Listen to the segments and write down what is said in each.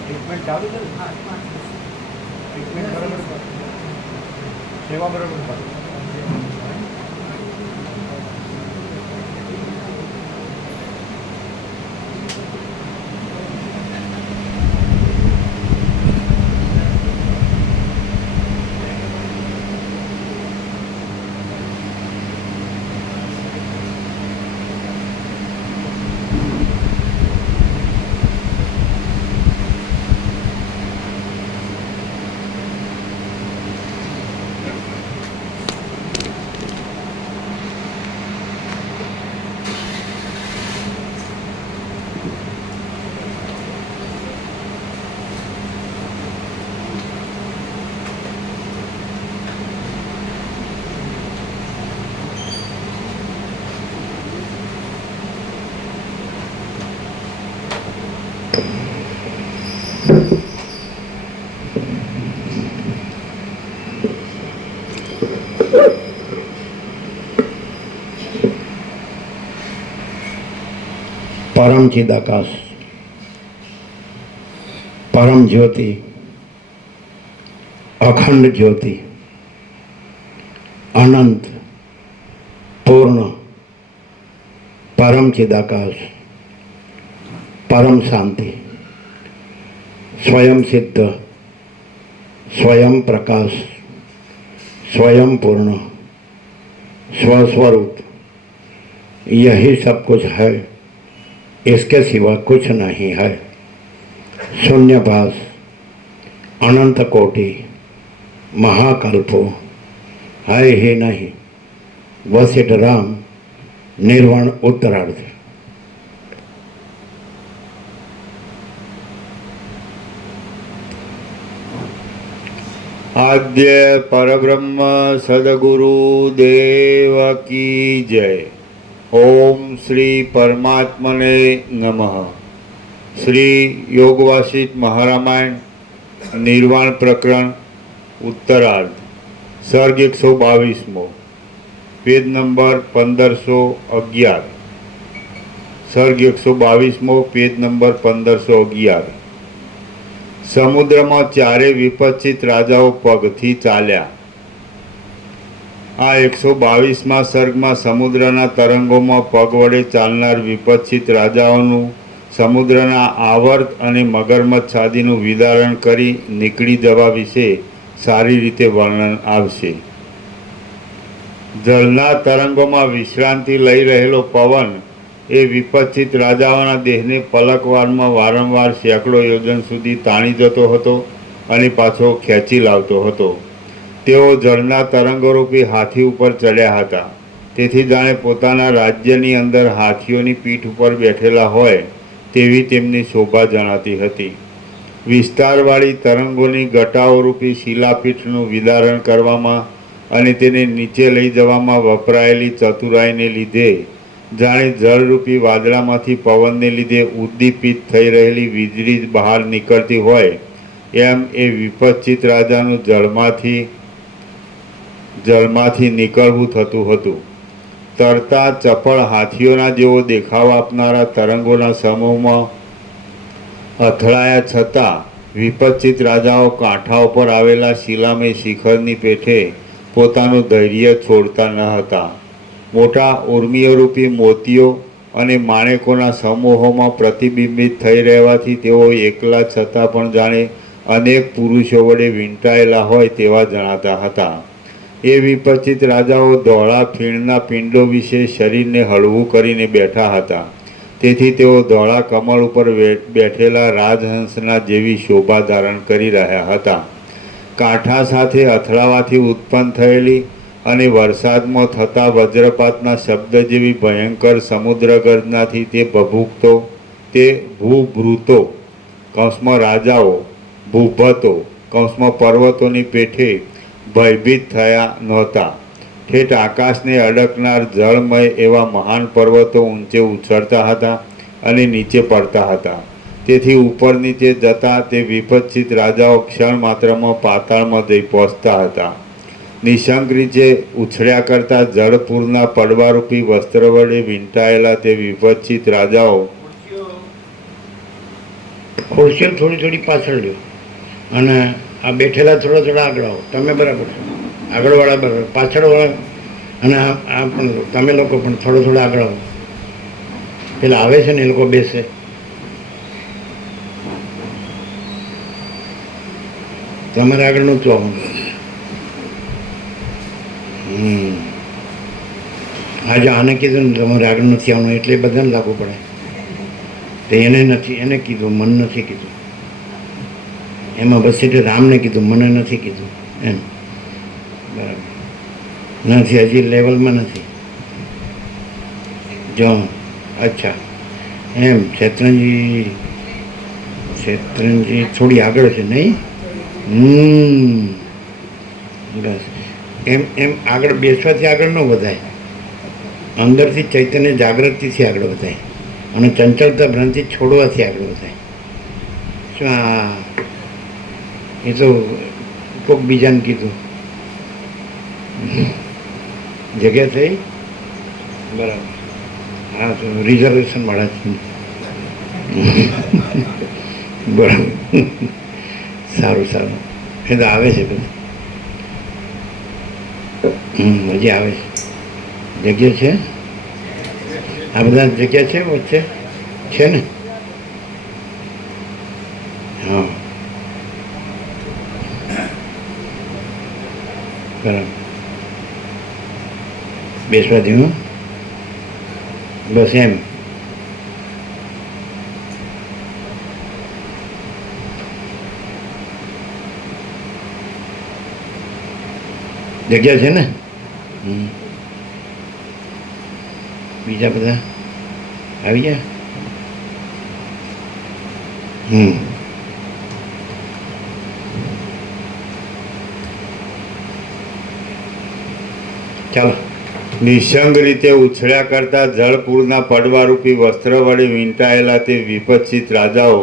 Treatment चालू है। Treatment बराबर सेवा बराबर परम चिदाकाश, परम ज्योति, अखंड ज्योति, अनंत पूर्ण परम चिदाकाश, परम शांति, स्वयं सिद्ध, स्वयं प्रकाश, स्वयं पूर्ण, स्वस्वरूप, यही सब कुछ है, इसके सिवा कुछ नहीं है। शून्यभास, अनंत कोटि, महाकल्पो है ही नहीं। वशिष्ठ राम, निर्वाण उत्तरार्ध। आद्य परब्रह्म सद्गुरु देव की जय। ओम श्री परमात्मने नमः। श्री योग वासिष्ठ महारामायण निर्वाण प्रकरण उत्तरार्ध, सर्ग 122मो, पेज नंबर 1511। सर्ग 122मो, पेज नंबर 1511। समुद्र में चारे विपक्षित राजाओं पगथी चाल्या। आ 122માં સર્ગમાં સમુદ્રના તરંગોમાં પગ વડે ચાલનાર વિપક્ષિત રાજાઓનું સમુદ્રના આવર્ત અને મગરમચ્છ આદિનું વિદારણ કરી નીકળી જવા વિશે સારી રીતે વર્ણન આવશે। જળના તરંગોમાં વિશ્રાંતિ લઈ રહેલો પવન એ વિપક્ષિત રાજાઓના દેહને પલકવારમાં વારંવાર સેંકડો યોજન સુધી તાણી જતો હતો અને પાછો ખેંચી લાવતો હતો। તેઓ જળના તરંગોરૂપી હાથી ઉપર ચડ્યા હતા, તેથી જાણે પોતાના રાજ્યની અંદર હાથીઓની પીઠ ઉપર બેઠેલા હોય તેવી તેમની શોભા જણાતી હતી। વિસ્તારવાળી તરંગોની ગટાઓરૂપી શિલાપીઠનું વિદારણ કરવામાં અને તેને નીચે લઈ જવામાં વપરાયેલી ચતુરાઈને લીધે જાણે જળરૂપી વાદળામાંથી પવનને લીધે ઉદ્દીપિત થઈ રહેલી વીજળી બહાર નીકળતી હોય એમ એ વિપક્ષિત રાજાનું જળમાંથી નીકળવું થતું હતું। તરતા ચપળ હાથીઓના જેવો દેખાવ આપનારા તરંગોના સમૂહમાં અથડાયા છતાં વિપક્ષિત રાજાઓ કાંઠા ઉપર આવેલા શિલામય શિખરની પેઠે પોતાનું ધૈર્ય છોડતા ન હતા। મોટા ઉર્મિયોરૂપી મોતીઓ અને માણેકોના સમૂહોમાં પ્રતિબિંબિત થઈ રહેવાથી તેઓ એકલા છતાં પણ જાણે અનેક પુરુષો વડે વીંટાયેલા હોય તેવા જણાતા હતા। એ વિપક્ષિત રાજાઓ ધોળા ફીણના પિંડો વિશે શરીરને હળવું કરીને બેઠા હતા, તેથી તેઓ ધોળા કમળ ઉપર બેઠેલા રાજહંસના જેવી શોભા ધારણ કરી રહ્યા હતા। કાંઠા સાથે અથડાવાથી ઉત્પન્ન થયેલી અને વરસાદમાં થતા વજ્રપાતના શબ્દ જેવી ભયંકર સમુદ્ર ગર્જનાથી તે ભભૂકતો તે ભૂભૃતો કૌંસમાં રાજાઓ, ભૂભતો કૌંસમાં પર્વતોની પેઠે ભયભીત થયા નહોતા। ठेठ आकाशने अडकनार जलमय एवा महान पर्वतो ऊंचे उछळता हता अने नीचे पड़ता हता। તેથી ઉપર નીચે જતા તે વિપચ્છિત રાજાઓ ક્ષણ માત્રમાં પાતાળમાં જઈ પહોંચતા હતા. નિશંક રીતે ઉછળ્યા કરતા જળપૂરના પડવારૂપી વસ્ત્ર વડે વીંટાયેલા તે વિપચ્છિત રાજાઓ ખુરશીઓ થોડી થોડી પાછળ લ્યો અને આ બેઠેલા થોડા થોડા આગળ આવો. તમે બરાબર છો, આગળવાળા બરાબર, પાછળવાળા અને આ પણ તમે લોકો પણ થોડો થોડા આગળ આવો. પેલા આવે છે ને એ લોકો બેસે. તમારે આગળ નહોતું આવવાનું. આજે આને કીધું ને તમારે આગળ નથી આવવાનું એટલે બધાને લાગુ પડે. તો એને નથી, એને કીધું, મન નથી કીધું. એમાં બસ એટલે રામને કીધું, મને નથી કીધું એમ. બરાબર નથી, હજી લેવલમાં નથી. જો અચ્છા એમ શેત્રંજી થોડી આગળ છે નહીં? બસ એમ એમ આગળ બેસવાથી આગળ ન વધાય, અંદરથી ચૈતન્ય જાગૃતિથી આગળ વધાય અને ચંચળતા ભ્રાંતિ છોડવાથી આગળ વધાય. શું એ તો કોઈક બીજાને કીધું. જગ્યા થઈ બરાબર. હા તો રિઝર્વેશન મળે છે. બરાબર, સારું સારું. એ તો આવે છે બધું. હજી આવે છે. જગ્યા છે, આ બધા જગ્યા છે વચ્ચે છે ને? હા બરાબર. બેસવા દઉં બસ એમ. જગ્યા છે ને? બીજા બધા આવી ગયા. ચાલો. નિશંક રીતે ઉછળ્યા કરતા જળપૂરના પડવારૂપી વસ્ત્ર વડે વીંટાયેલા તે વિપચ્છિત રાજાઓ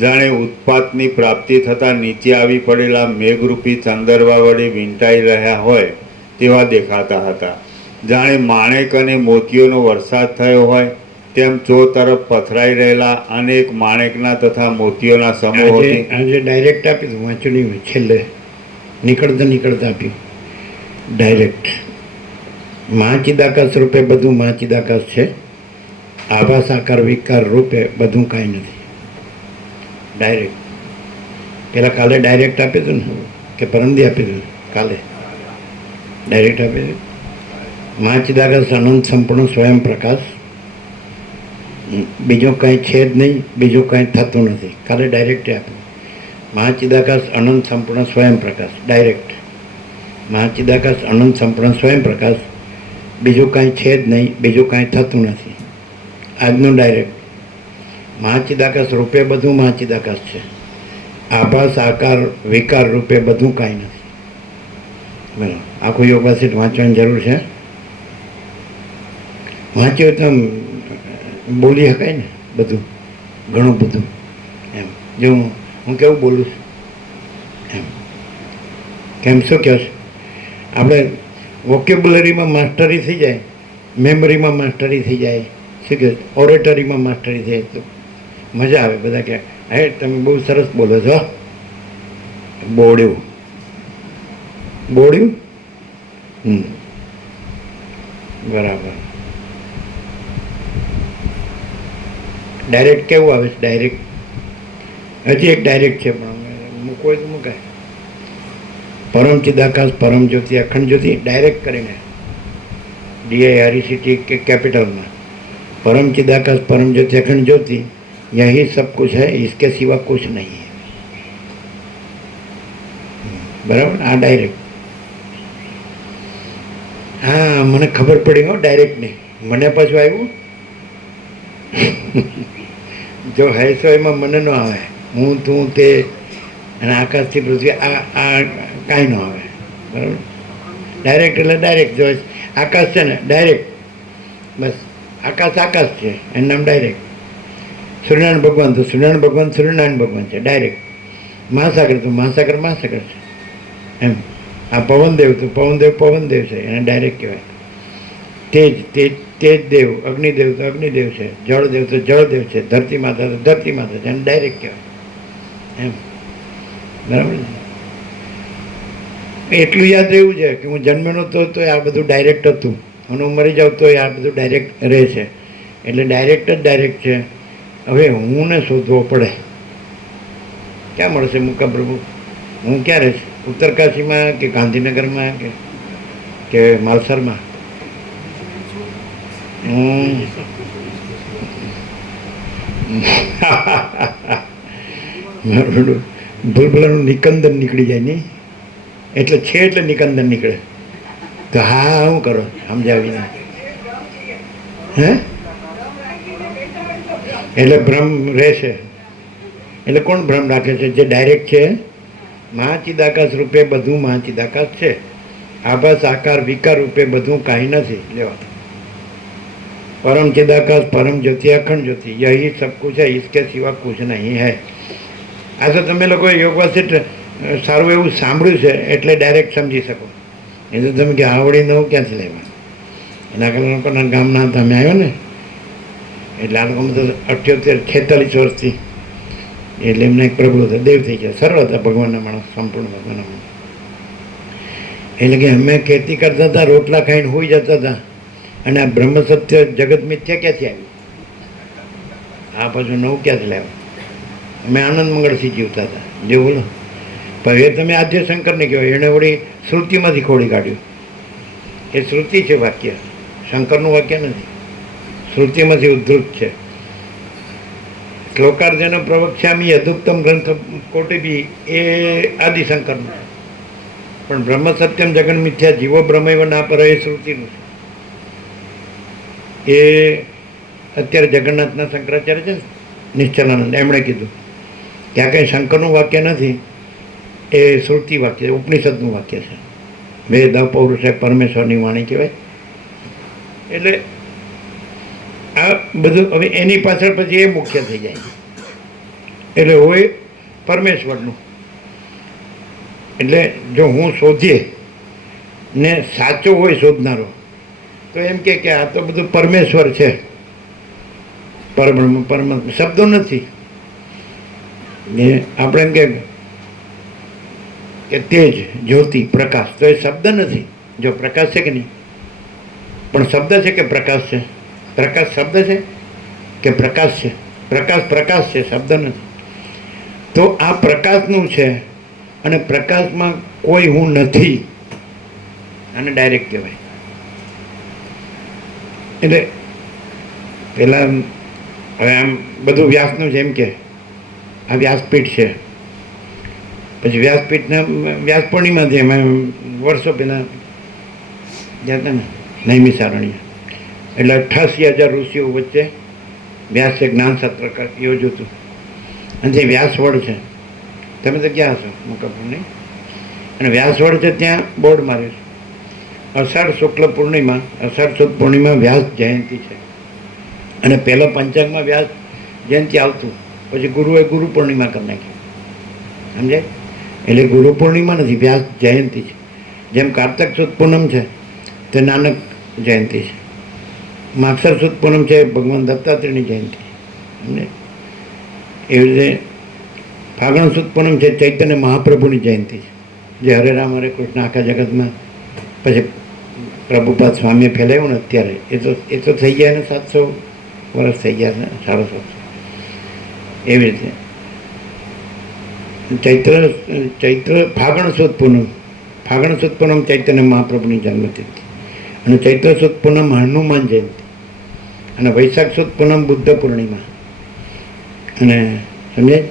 જાણે ઉત્પાતની પ્રાપ્તિ થતાં નીચે આવી પડેલા મેઘરૂપી ચંદરવા વડે વીંટાઈ રહ્યા હોય તેવા દેખાતા હતા. જાણે માણેક અને મોતીઓનો વરસાદ થયો હોય તેમ ચો તરફ પથરાઈ રહેલા અનેક માણેકના તથા મોતીઓના સમૂહોથી આજે ડાયરેક્ટ આપી દઉં, વાંચ્યું નહીં, છેલ્લે નીકળતા આપ્યું ડાયરેક્ટ. મહાચિદાકાશ રૂપે બધું મહાચિદાકાશ છે, આભાસ આકાર વિકાર રૂપે બધું કાંઈ નથી. ડાયરેક્ટ પેલા કાલે ડાયરેક્ટ આપી દઉં ને કે પરમદી આપી દઉં? કાલે ડાયરેક્ટ આપી દઉં. મહાચિદાકાશ અનંત સંપૂર્ણ સ્વયં પ્રકાશ, બીજું કાંઈ છે જ નહીં, બીજું કાંઈ થતું નથી. કાલે ડાયરેક્ટ આપ્યું. મહાચિદાકાશ અનંત સંપૂર્ણ સ્વયં પ્રકાશ ડાયરેક્ટ. મહાચિદાકાશ અનંત સંપૂર્ણ સ્વયં પ્રકાશ, બીજું કાંઈ છે જ નહીં, બીજું કાંઈ થતું નથી. આજનું ડાયરેક્ટ. મહાચિદાકાશ રૂપે બધું મહાચિદાકાશ છે, આભાસ આકાર વિકાર રૂપે બધું કાંઈ નથી. બરાબર. આખું યોગાસિત વાંચવાની જરૂર છે. વાંચ્યું તો બોલી શકાય ને બધું, ઘણું બધું એમ. જો હું કેવું બોલું છું એમ. કેમ શું કહો છો? આપણે વોકેબ્યુલરીમાં માસ્ટરી થઈ જાય, મેમરીમાં માસ્ટરી થઈ જાય, શું કહે ઓરેટરીમાં માસ્ટરી થઈ જાય તો મજા આવે. બધા કહે હે તમે બહુ સરસ બોલો છો. બોડ્યું બરાબર. ડાયરેક્ટ કેવું આવે છે? ડાયરેક્ટ હજી એક ડાયરેક્ટ છે પણ મૂકવો હોય તો મૂકાય. પરમ ચિદાકાશ પરમ જ્યોતિ અખંડ જ્યોતિ ડાયરેક્ટ કરીને DIRECT के कैपिटल में परम चिदाकाश परम ज्योति अखंड ज्योति यही सब कुछ है, इसके सिवा कुछ नहीं है. बराबर. આ ડાયરેક્ટ. હા મને ખબર પડી હો ડાયરેક્ટ નહીં. મને પાછું આવ્યું. જો હે સો એમાં મને ન આવે. હું તું તે અને આકાશથી પૃથ્વી આ કાંઈ ન આવે. બરાબર. ડાયરેક્ટ એટલે ડાયરેક્ટ. જો આકાશ છે ને ડાયરેક્ટ, બસ આકાશ છે એનું નામ ડાયરેક્ટ. સૂર્યનારાયણ ભગવાન તો સૂર્યનારાયણ ભગવાન સૂર્યનારાયણ ભગવાન છે ડાયરેક્ટ. મહાસાગર તો મહાસાગર મહાસાગર છે એમ. આ પવનદેવ તો પવનદેવ છે, એને ડાયરેક્ટ કહેવાય. તેજ દેવ, અગ્નિદેવ તો અગ્નિદેવ છે, જળદેવ તો જળદેવ છે, ધરતી માતા તો ધરતી માતા છે, એને ડાયરેક્ટ કહેવાય એમ. બરાબર છે. એટલું યાદ રહેવું છે કે હું જન્મેલો તો આ બધું ડાયરેક્ટ હતું અને હું મરી જાઉં તો આ બધું ડાયરેક્ટ રહે છે. એટલે ડાયરેક્ટ જ ડાયરેક્ટ છે. હવે હું ને શોધવો પડે. ક્યાં મળશે મુકા પ્રભુ? હું ક્યાં રહીશ? ઉત્તરકાશીમાં કે ગાંધીનગરમાં કે માલસરમાં? ભૂલભુલાનું નિકંદન નીકળી જાય નહીં, એટલે છે એટલે નિકંદન નીકળે. તો હા શું કરો સમજાવીને? હે એટલે ભ્રમ રહેશે. એટલે કોણ ભ્રમ રાખે છે? જે ડાયરેક્ટ છે. મહાચિદાકાશ રૂપે બધું મહાચિદાકાશ છે. આભાસ આકાર વિકાર રૂપે બધું કાંઈ નથી. લેવા परम चिदाकाश परम ज्योति अखंड ज्योति यही सब कुछ है, इसके सिवा कुछ नहीं है. આ તો તમે લોકોએ યોગ વાસિત સારું એવું સાંભળ્યું છે એટલે ડાયરેક્ટ સમજી શકો. એ તો તમે કે આવડી નવું ક્યાંથી લેવા? એના કારણે લોકોના ગામના તમે આવ્યો ને એટલે આ લોકોમાં તો 48-46 વર્ષથી એટલે એમને એક પ્રભુ હતા, દેવ થઈ ગયા. સરળ હતા ભગવાનના માણસ, સંપૂર્ણ ભગવાનના માણસ. એટલે કે અમે ખેતી કરતા હતા, રોટલા ખાઈને હોઈ જતા હતા. અને આ બ્રહ્મ સત્ય જગત મિથ્યા ક્યાંથી આવી? આ પાછું નવું ક્યાંથી લાવ્યા? અમે આનંદ મંગળથી જીવતા હતા. જે બોલો પણ એ તમે આદ્ય શંકરને કહેવાય. એણે વળી શ્રુતિમાંથી ખોડી કાઢ્યું. એ શ્રુતિ છે વાક્ય, શંકરનું વાક્ય નથી. શ્રુતિમાંથી ઉદ્ધૃત છે. શ્લોકાર્જન પ્રવક્ષ્યામી યદુક્તમ ગ્રંથ કોટિભી એ આદિશંકરનું છે. પણ બ્રહ્મ સત્યમ જગન મિથ્યા જીવો બ્રહ્મૈવ ના પર એ શ્રુતિનું છે. એ અત્યારે જગન્નાથના શંકરાચાર્ય છે ને, નિશ્ચલાનંદ, એમણે કીધું કે આ કંઈ શંકરનું વાક્ય નથી, એ શ્રુતિ વાક્ય, ઉપનિષદનું વાક્ય છે. વેદ પૌરુષ પરમેશ્વરની વાણી કહેવાય. એટલે આ બધું હવે એની પાછળ પછી એ મુખ્ય થઈ જાય. એટલે હોય પરમેશ્વરનું. એટલે જો હું શોધીએ ને સાચો હોય શોધનારો તો એમ કે આ તો બધું પરમેશ્વર છે. પરબ્રહ્મ પરમાત્મા શબ્દો નથી. ને આપણે એમ કે તેજ જ્યોતિ પ્રકાશ, તો એ શબ્દ નથી. જો પ્રકાશ છે કે નહીં, પણ શબ્દ છે કે પ્રકાશ છે? પ્રકાશ શબ્દ છે કે પ્રકાશ છે? પ્રકાશ છે, શબ્દ નથી. તો આ પ્રકાશનું છે અને પ્રકાશમાં કોઈ હું નથી, આને ડાયરેક્ટ કહેવાય. એટલે પહેલાં હવે આમ બધું વ્યાસનું છે એમ કે આ વ્યાસપીઠ છે. પછી વ્યાસ પૂર્ણિમાથી અમે વર્ષો પહેલાં ગયા હતા ને નૈમિષારણ્ય, એટલે 88,000 ઋષિઓ વચ્ચે વ્યાસે જ્ઞાન સત્ર યોજ્યું હતું. અને જે વ્યાસવડ છે, તમે તો ક્યાં હશો મુકાપુર નહીં, અને વ્યાસવડ છે ત્યાં બોર્ડ માર્યું છે અષાઢ શુક્લ પૂર્ણિમા, અષાઢ સુદ પૂર્ણિમા વ્યાસ જયંતિ છે. અને પહેલાં પંચાંગમાં વ્યાસ જયંતિ આવતું, પછી ગુરુએ ગુરુ પૂર્ણિમા કરી નાખી. સમજાય? એટલે ગુરુ પૂર્ણિમા નથી, વ્યાસ જયંતિ છે. જેમ કારતક સુદ પૂનમ છે તે નાનક જયંતિ છે. માગસર સુદ પૂનમ છે ભગવાન દત્તાત્રેયની જયંતિ. સમજે? એવી રીતે ફાગણ સુદ પૂનમ છે ચૈતન્ય મહાપ્રભુની જયંતિ છે, જે હરે રામ હરે કૃષ્ણ આખા જગતમાં પછી પ્રભુપાદ સ્વામીએ ફેલાવ્યું ને અત્યારે એ તો થઈ ગયા ને 700 વર્ષ થઈ ગયા છે, 750. એવી રીતે ચૈત્ર ફાગણ સુદ પૂનમ ચૈતન્ય મહાપ્રભુની જન્મતિથિ, અને ચૈત્ર સુદ પૂનમ હનુમાન જયંતિ, અને વૈશાખ સુદ પૂનમ બુદ્ધ પૂર્ણિમા, અને સમજાય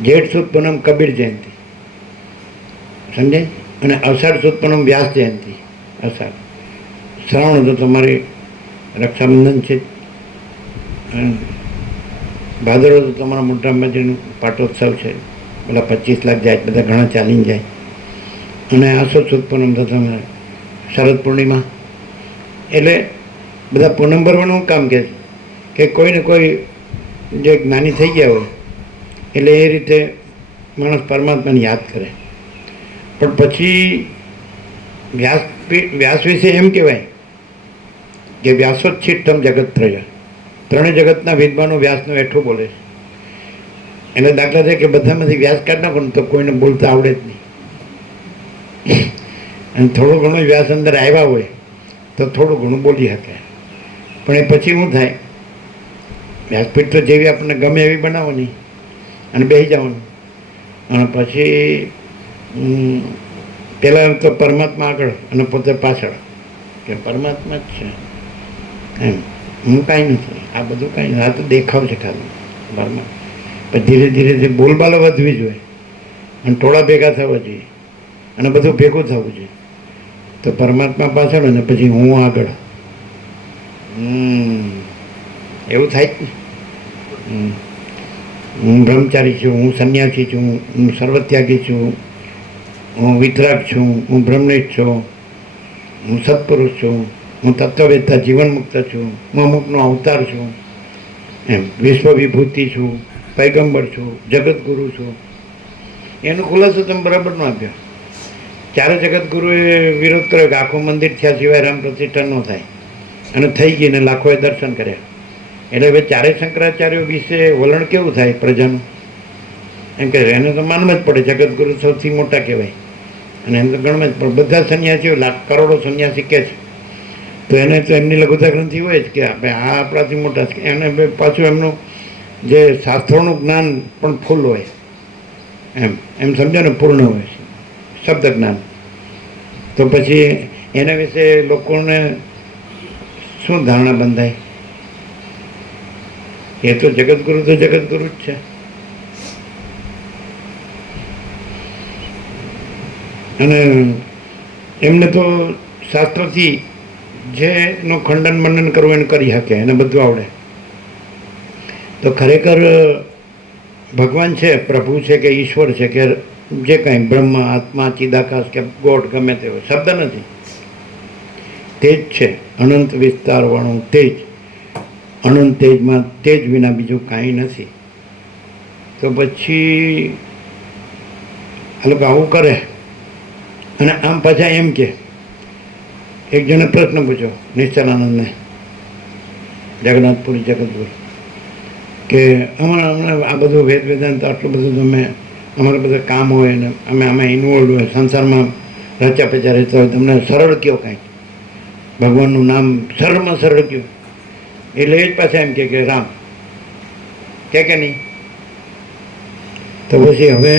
જેઠ સુદ પૂનમ કબીર જયંતિ, સમજાય, અને અષાઢ સુદ પૂનમ વ્યાસ જયંતિ. અષાઢ શ્રાવણ તો તમારી રક્ષાબંધન છે, ભાદરવો તો તમારા મોટા અંબાજીનું પાટોત્સવ છે, પેલા 25 લાખ જાય, બધા ઘણા ચાલીને જાય. અને આસો સુદ પૂનમ તો તમારે શરદ પૂર્ણિમા. એટલે બધા પૂનમ ભરવાનું કામ કે કોઈને કોઈ જે જ્ઞાની થઈ ગયા હોય એટલે એ રીતે માણસ પરમાત્માને યાદ કરે. પણ પછી વ્યાસ વિશે એમ કહેવાય કે વ્યાસોચ્છિષ્ટમ જગત્ત્રય, ત્રણેય જગતના વિદ્વાનો વ્યાસનું એઠું બોલે છે. એટલે દાખલા છે કે બધામાંથી વ્યાસ કાઢ નાખો ને તો કોઈને બોલતા આવડે જ નહીં. અને થોડું ઘણું વ્યાસ અંદર આવ્યા હોય તો થોડું ઘણું બોલી શકે. પણ એ પછી શું થાય, વ્યાસપીઠ તો જેવી આપણને ગમે એવી બનાવવાની અને બેસી જવાનું. અને પછી પહેલાં તો પરમાત્મા આગળ અને પોતે પાછળ, કે પરમાત્મા જ છે એમ, હું કાંઈ નથી, આ બધું કાંઈ નથી, આ તો દેખાવ છે ખાલી પરમાત્મા. પણ ધીરે ધીરે ધીરે બોલબાલો વધવી જોઈએ અને ટોળા ભેગા થવા જોઈએ અને બધું ભેગું થવું જોઈએ. તો પરમાત્મા પાછળ અને પછી હું આગળ, એવું થાય જ ને. હું બ્રહ્મચારી છું, હું સંન્યાસી છું, હું સર્વત્યાગી છું, હું વિતરાગ છું, હું બ્રહ્મનિષ્ઠ છું, હું સત્પુરુષ છું, હું તત્વવેત્તા જીવન મુક્ત છું, હું અમુકનો અવતાર છું, એમ વિશ્વ વિભૂતિ છું, પૈગંબર છું, જગતગુરુ છું. એનો ખુલાસો તમે બરાબર ન આપ્યો. ચારે જગતગુરુએ વિરોધ કર્યો કે આખું મંદિર થયા સિવાય રામ પ્રતિષ્ઠા ન થાય, અને થઈ ગઈ ને લાખોએ દર્શન કર્યા. એટલે હવે ચારેય શંકરાચાર્યો વિશે વલણ કેવું થાય પ્રજાનું, એમ કે એને તો માનવું જ પડે, જગતગુરુ સૌથી મોટા કહેવાય અને એમ તો ગણવા જ પડે. બધા સંન્યાસીઓ લાખ કરોડો સંન્યાસી કહે છે તો એને તો એમની લઘુતા ગ્રંથિ હોય જ કે આપણે આ આપણાથી મોટા છે. એને પાછું એમનું જે શાસ્ત્રોનું જ્ઞાન પણ ફૂલ હોય, એમ સમજો ને, પૂર્ણ હોય શબ્દ જ્ઞાન. તો પછી એના વિશે લોકોને શું ધારણા બંધાય? એ તો જગતગુરુ જ છે. અને એમને તો શાસ્ત્રથી જેનું ખંડન મંડન કરવું એને કરી શકે, એને બધું આવડે. તો ખરેખર ભગવાન છે, પ્રભુ છે કે ઈશ્વર છે કે જે કાંઈ બ્રહ્મ, આત્મા, ચિદાકાશ કે ગોડ ગમે તે હોય, શબ્દ નથી, તે જ છે. અનંત વિસ્તારવાળું તેજ, અનંત તેજમાં તેજ વિના બીજું કાંઈ નથી. તો પછી આ લોકો આવું કરે અને આમ પાછા એમ કે એક જણે પ્રશ્ન પૂછ્યો નિશ્ચલાનંદને, જગન્નાથપુરી જગતગુરુ, કે હમણાં આ બધું વેદ વેદાંત આટલું બધું તમે અમારે બધા કામ હોય ને અમે આમાં ઇન્વોલ્વ હોય, સંસારમાં રચ્યા પચ્યા રહેતા હોય, તમને સરળ કયો કાંઈ, ભગવાનનું નામ સરળમાં સરળ કયો? એટલે એ જ પાછા એમ કે રામ કે નહીં. તો પછી હવે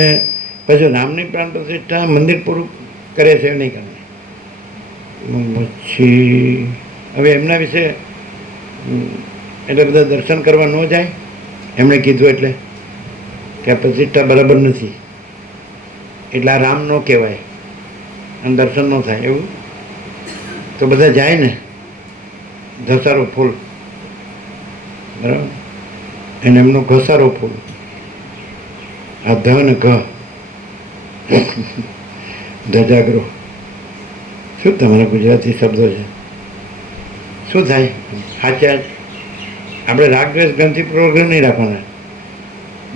પછી રામની પ્રાણ પ્રતિષ્ઠા મંદિર પૂરું કરે છે નહીં કરે. પછી હવે એમના વિશે એટલે બધા દર્શન કરવા ન જાય, એમણે કીધું એટલે કે આ પ્રતિષ્ઠા બરાબર નથી એટલે આ રામ ન કહેવાય અને દર્શન ન થાય એવું. તો બધા જાય ને, ધસારો ફૂલ, બરાબર, એને એમનો ઘસારો ફૂલ, આ ધ ને ઘ, ધજાગરો, શું તમારા ગુજરાતી શબ્દો છે, શું થાય? સાચા આપણે રાગદ્વેષ ગ્રંથિ પ્રોગ્રામ નહીં રાખવાના,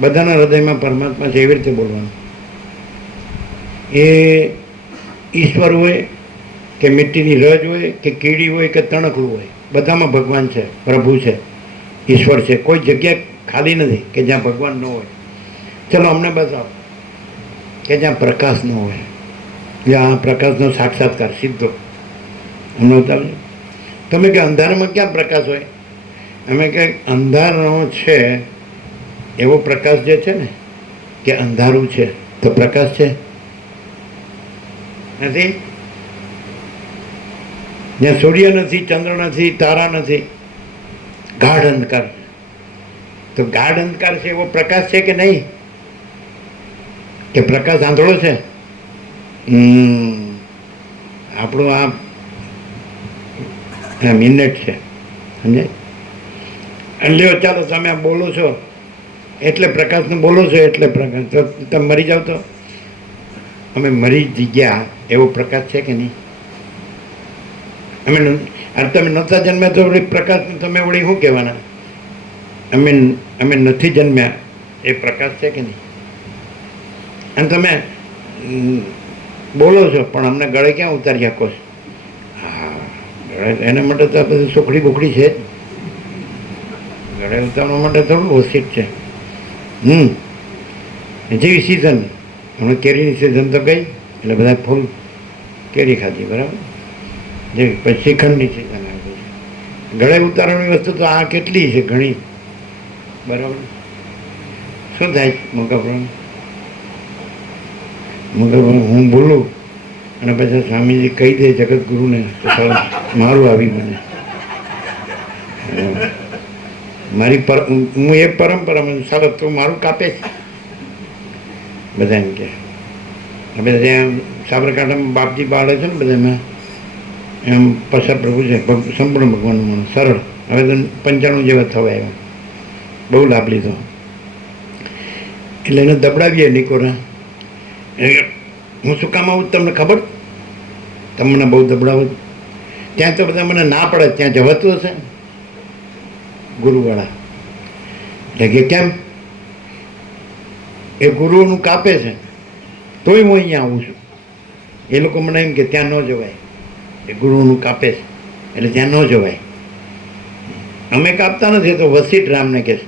બધાના હૃદયમાં પરમાત્મા છે એવી રીતે બોલવાનું. એ ઈશ્વર હોય કે મિટ્ટીની રજ હોય કે કીડી હોય કે તણકલું હોય, બધામાં ભગવાન છે, પ્રભુ છે, ઈશ્વર છે. કોઈ જગ્યા ખાલી નથી કે જ્યાં ભગવાન ન હોય. ચલો અમને બતાવો કે જ્યાં પ્રકાશ ન હોય, જ્યાં પ્રકાશનો સાક્ષાત્કાર સીધો અમને બતાવજો. તમે કે અંધારામાં ક્યાં પ્રકાશ હોય? અમે કે અંધારો છે એવો પ્રકાશ જે છે ને, કે અંધારું છે તો પ્રકાશ છે નથી? જ્યાં સૂર્ય નથી, ચંદ્ર નથી, તારા નથી, ગાઢ અંધકાર. તો ગાઢ અંધકાર છે એવો પ્રકાશ છે કે નહીં? કે પ્રકાશ આંધળો છે? આપણું આ મિનિટ છે, સમજાય? અને લ્યો ચાલો તમે આ બોલો છો એટલે પ્રકાશનું બોલો છો એટલે પ્રકાશ, તો તમે મરી જાઓ તો અમે મરી જ ગયા એવો પ્રકાશ છે કે નહીં? અમે તમે નહોતા જન્મ્યા તો વળી પ્રકાશ તમે વળી શું કહેવાના? અમે અમે નથી જન્મ્યા એ પ્રકાશ છે કે નહીં? અને તમે બોલો છો પણ અમને ગળે ક્યાં ઉતારી શકો છો? હા, ગળે એના માટે તો આ બધું સુખડી બુખડી છે જ. ગળે ઉતારવા માટે થોડું ઓછીટ છે. જેવી સિઝન, હમણાં કેરીની સિઝન તો ગઈ એટલે બધા ફૂલ કેરી ખાધી, બરાબર. જેવી પછી શ્રીખંડની સિઝન આવી ગઈ. ગળે ઉતારવાની વસ્તુ તો આ કેટલી છે, ઘણી, બરાબર. શું થાય મગર હું બોલું અને પછી સ્વામીજી કહી દે જગતગુરુને તો મારું આવી મને મારી હું એ પરંપરામાં સારું તું મારું કાપે છે બધા એમ કે. બધા ત્યાં સાબરકાંઠામાં બાપજી બાળે છે ને બધામાં એમ પસાર પ્રભુ છે, સંપૂર્ણ ભગવાનનું માનું સરળ. હવે તો 95 જેવા થવા આવ્યા, બહુ લાભ લીધો. એટલે એને દબડાવીએ નિકોરા. હું શું કામ આવું તમને ખબર? તમને બહુ દબડાવો. ત્યાં તો બધા મને ના પડે, ત્યાં જવાતું હશે ગુરુવાળા. એટલે કે કેમ? એ ગુરુઓનું કાપે છે તોય હું અહીંયા આવું છું. એ લોકો મને એમ કે ત્યાં ન જવાય, એ ગુરુઓનું કાપે છે એટલે ત્યાં ન જવાય. અમે કાપતા નથી. તો વસીઠ રામને કહે છે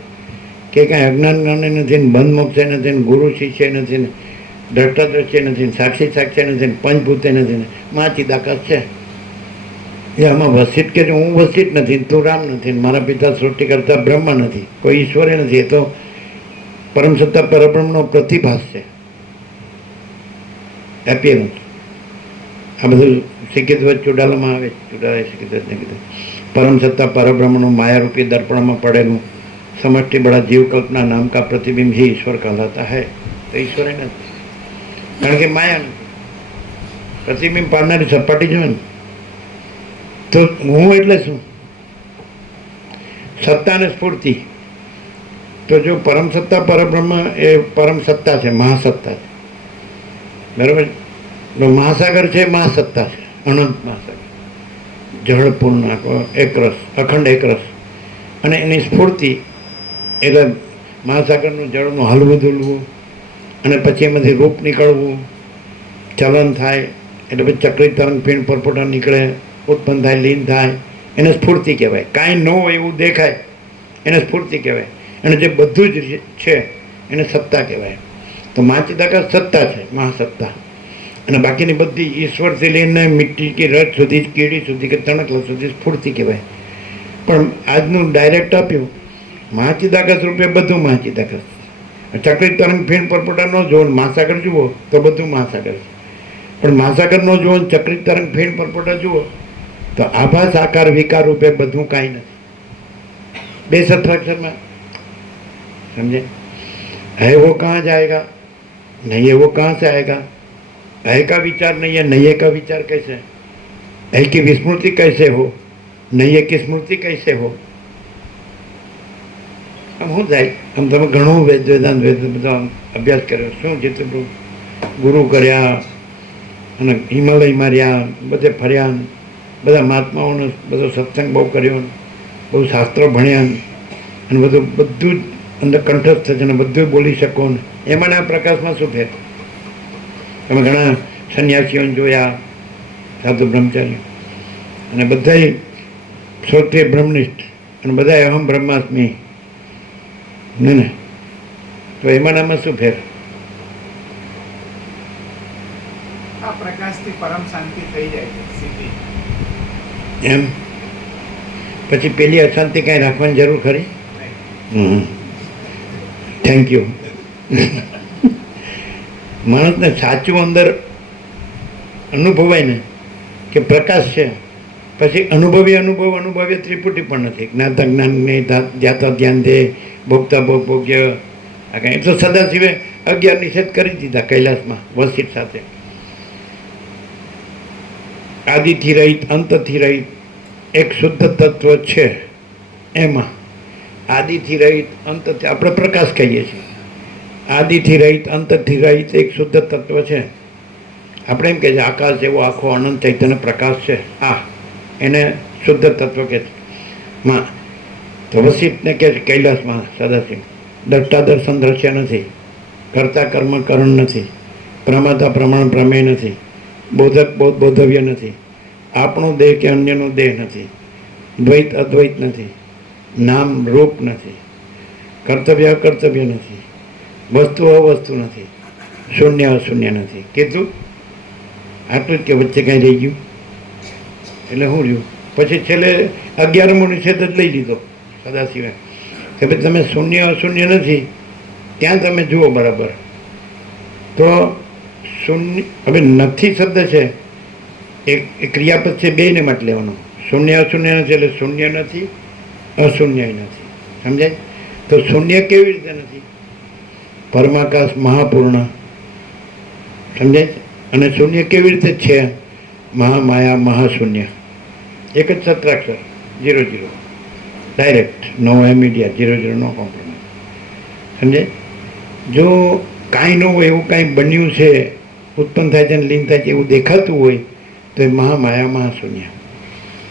કે કાંઈ અજ્ઞાન જ્ઞાને નથી ને બંધ મોક્ષે નથી ને ગુરુ શિષ્ય નથી ને દ્રષ્ટા દ્રશ્ય નથી ને સાક્ષી સાક્ષી નથી ને પંચભૂતે નથી ને મહાચિદાકાશ છે. એ આમાં વસીઠ કે હું વસીઠ નથી, તું રામ નથી, મારા પિતા સૃષ્ટિ કરતા બ્રહ્મ નથી, કોઈ ઈશ્વરે નથી. એ તો પરમ સત્તા પરબ્રહ્મનો પ્રતિભાસ છે, એપિયરન્સ. આ બધું શીખિતવત ચુડાલામાં આવે. ચુડાલા શીખિતવતને કીધું પરમ સત્તા પરબ્રહ્મનું માયારૂપી દર્પણમાં પડેલું समष्टि बड़ा जीव कल्पना नाम का प्रतिबिंब ही ईश्वर कहलाता है. तो ईश्वर ही नहीं, कारण के माया प्रतिबिंब पाड़नारी सपाटी जो है तो हूँ એટલે શું? સત્તા અને સ્ફૂર્તિ. તો જો પરમ સત્તા પરબ્રહ્મ એ પરમ સત્તા છે, મહાસત્તા છે, બરાબર. તો મહાસાગર છે, મહાસત્તા છે, અનંત મહાસાગર, જળ પૂર્ણ એકરસ, અખંડ એકરસ. અને એની સ્ફૂર્તિ એટલે મહાસાગરનું જળનું હલવું ધૂલવું અને પછી એમાંથી રૂપ નીકળવું, ચલન થાય એટલે પછી ચક્રી તરંગ ફીણ પરપોટા નીકળે, ઉત્પન્ન થાય, લીન થાય, એને સ્ફૂર્તિ કહેવાય. કાંઈ ન હોય એવું દેખાય એને સ્ફૂર્તિ કહેવાય. અને જે બધું જ છે એને સત્તા કહેવાય. તો મહાચિદાકાશ સત્તા છે, મહાસત્તા. અને બાકીની બધી ઈશ્વરથી લઈને મિટ્ટી કે રથ સુધી, કીડી સુધી કે તણકલા સુધી સ્ફૂર્તિ કહેવાય. પણ આજનું ડાયરેક્ટ આપ્યું મહાચિદાકાશ રૂપે બધું મહાચિદાકાશ. ચક્રી તરંગ ફીણ પરપોટા ન જુઓ, મહાસાગર જુઓ તો બધું મહાસાગર છે. પણ મહાસાગર ન જુઓ, ચક્રી તરંગ ફીણ પરપોટા જુઓ તો આભાસ આકાર વિકાર રૂપે બધું કાંઈ નથી. બે સત્રાક્ષરમાં समझे? है वो कहाँ जाएगा, नहीं है वो कहाँ से आएगा. है का विचार नहीं है, नहीं है का विचार कैसे? है की विस्मृति कैसे हो, नहीं है की स्मृति कैसे हो. આમ શું થાય? આમ તમે ઘણું વેદાંત બધો અભ્યાસ કર્યો, શું જેટલું ગુરુ કર્યા અને હિમાલય માર્યા, બધે ફર્યા, બધા મહાત્માઓનો બધો સત્સંગ બહુ કર્યો, બહુ શાસ્ત્રો ભણ્યા અને બધું જ અંદર કંઠસ્થ છે ને બધું બોલી શકો ને એમાં આ પ્રકાશમાં શું ફેર? તમે ઘણા સંન્યાસીઓને જોયા, સાધુ બ્રહ્મચારીઓ, અને બધાય શ્રોત્રિય બ્રહ્મનિષ્ઠ અને બધાય અહમ બ્રહ્માસ્મી ને. તો એમાં આમાં શું ફેર? આ પ્રકાશથી પરમ શાંતિ થઈ જાય છે સીધી. એમ પછી પેલી અશાંતિ કાંઈ રાખવાની જરૂર ખરી? Thank you. માણસને સાચું અંદર અનુભવાય ને કે પ્રકાશ છે, પછી અનુભવ્ય ત્રિપુટી પણ નથી. જ્ઞાતા જ્ઞાનને, ધ્યાતા ધ્યાન દે, ભોગતા ભોગ ભોગ્ય. આ કાંઈ એ તો સદાશિવે 11 નિષેધ કરી દીધા કૈલાસમાં વસીઠ સાથે. આદિથી રહિત, અંતથી રહિત એક શુદ્ધ તત્વ છે. એમાં આદિથી રહિત, અંતથી આપણે પ્રકાશ કહીએ છીએ. આદિથી રહિત, અંતથી રહિત એક શુદ્ધ તત્વ છે. આપણે એમ કહે છે આકાશ એવો આખો અનંત ચૈતન્ય પ્રકાશ છે, આ એને શુદ્ધ તત્વ કહે છે. તો વસિષ્ઠને કે કૈલાસમાં સદાશિવ દ્રષ્ટા દર્શન દ્રશ્ય નથી, કર્તા કર્મ કરણ નથી, પ્રમાતા પ્રમાણ પ્રમેય નથી, બોધક બોધવ્ય નથી, આપણો દેહ કે અન્યનો દેહ નથી, દ્વૈત અદ્વૈત નથી, નામ રૂપ નથી, કર્તવ્ય અકર્તવ્ય નથી, વસ્તુ અવસ્તુ નથી, શૂન્ય અશૂન્ય નથી. કીધું આટલું જ કે વચ્ચે કાંઈ રહી ગયું? એટલે શું રહ્યું? પછી છેલ્લે 11મો નિષેધ જ લઈ લીધો સદાશિવે કે ભાઈ તમે શૂન્ય અશૂન્ય નથી, ત્યાં તમે જુઓ બરાબર. તો શૂન્ય, હવે નથી શબ્દ છે એ ક્રિયાપદ છે, બેયને માટે લેવાનો. શૂન્ય અશૂન્ય નથી એટલે શૂન્ય નથી, અશૂન્ય નથી. સમજાય? તો શૂન્ય કેવી રીતે નથી? પરમાકાશ મહાપૂર્ણ. સમજાય? અને શૂન્ય કેવી રીતે છે? મહામાયા મહાશૂન્ય. એક જ સત્રાક્ષર 0 0 ડાયરેક્ટ, નો ઇમિડિયા, 0 0 નો કોમ્પ્રોમાઇઝ. સમજાય? જો કાંઈ ન હોય એવું કાંઈ બન્યું છે, ઉત્પન્ન થાય છે અને લીન થાય છે એવું દેખાતું હોય તો એ મહામાયા મહાશૂન્ય.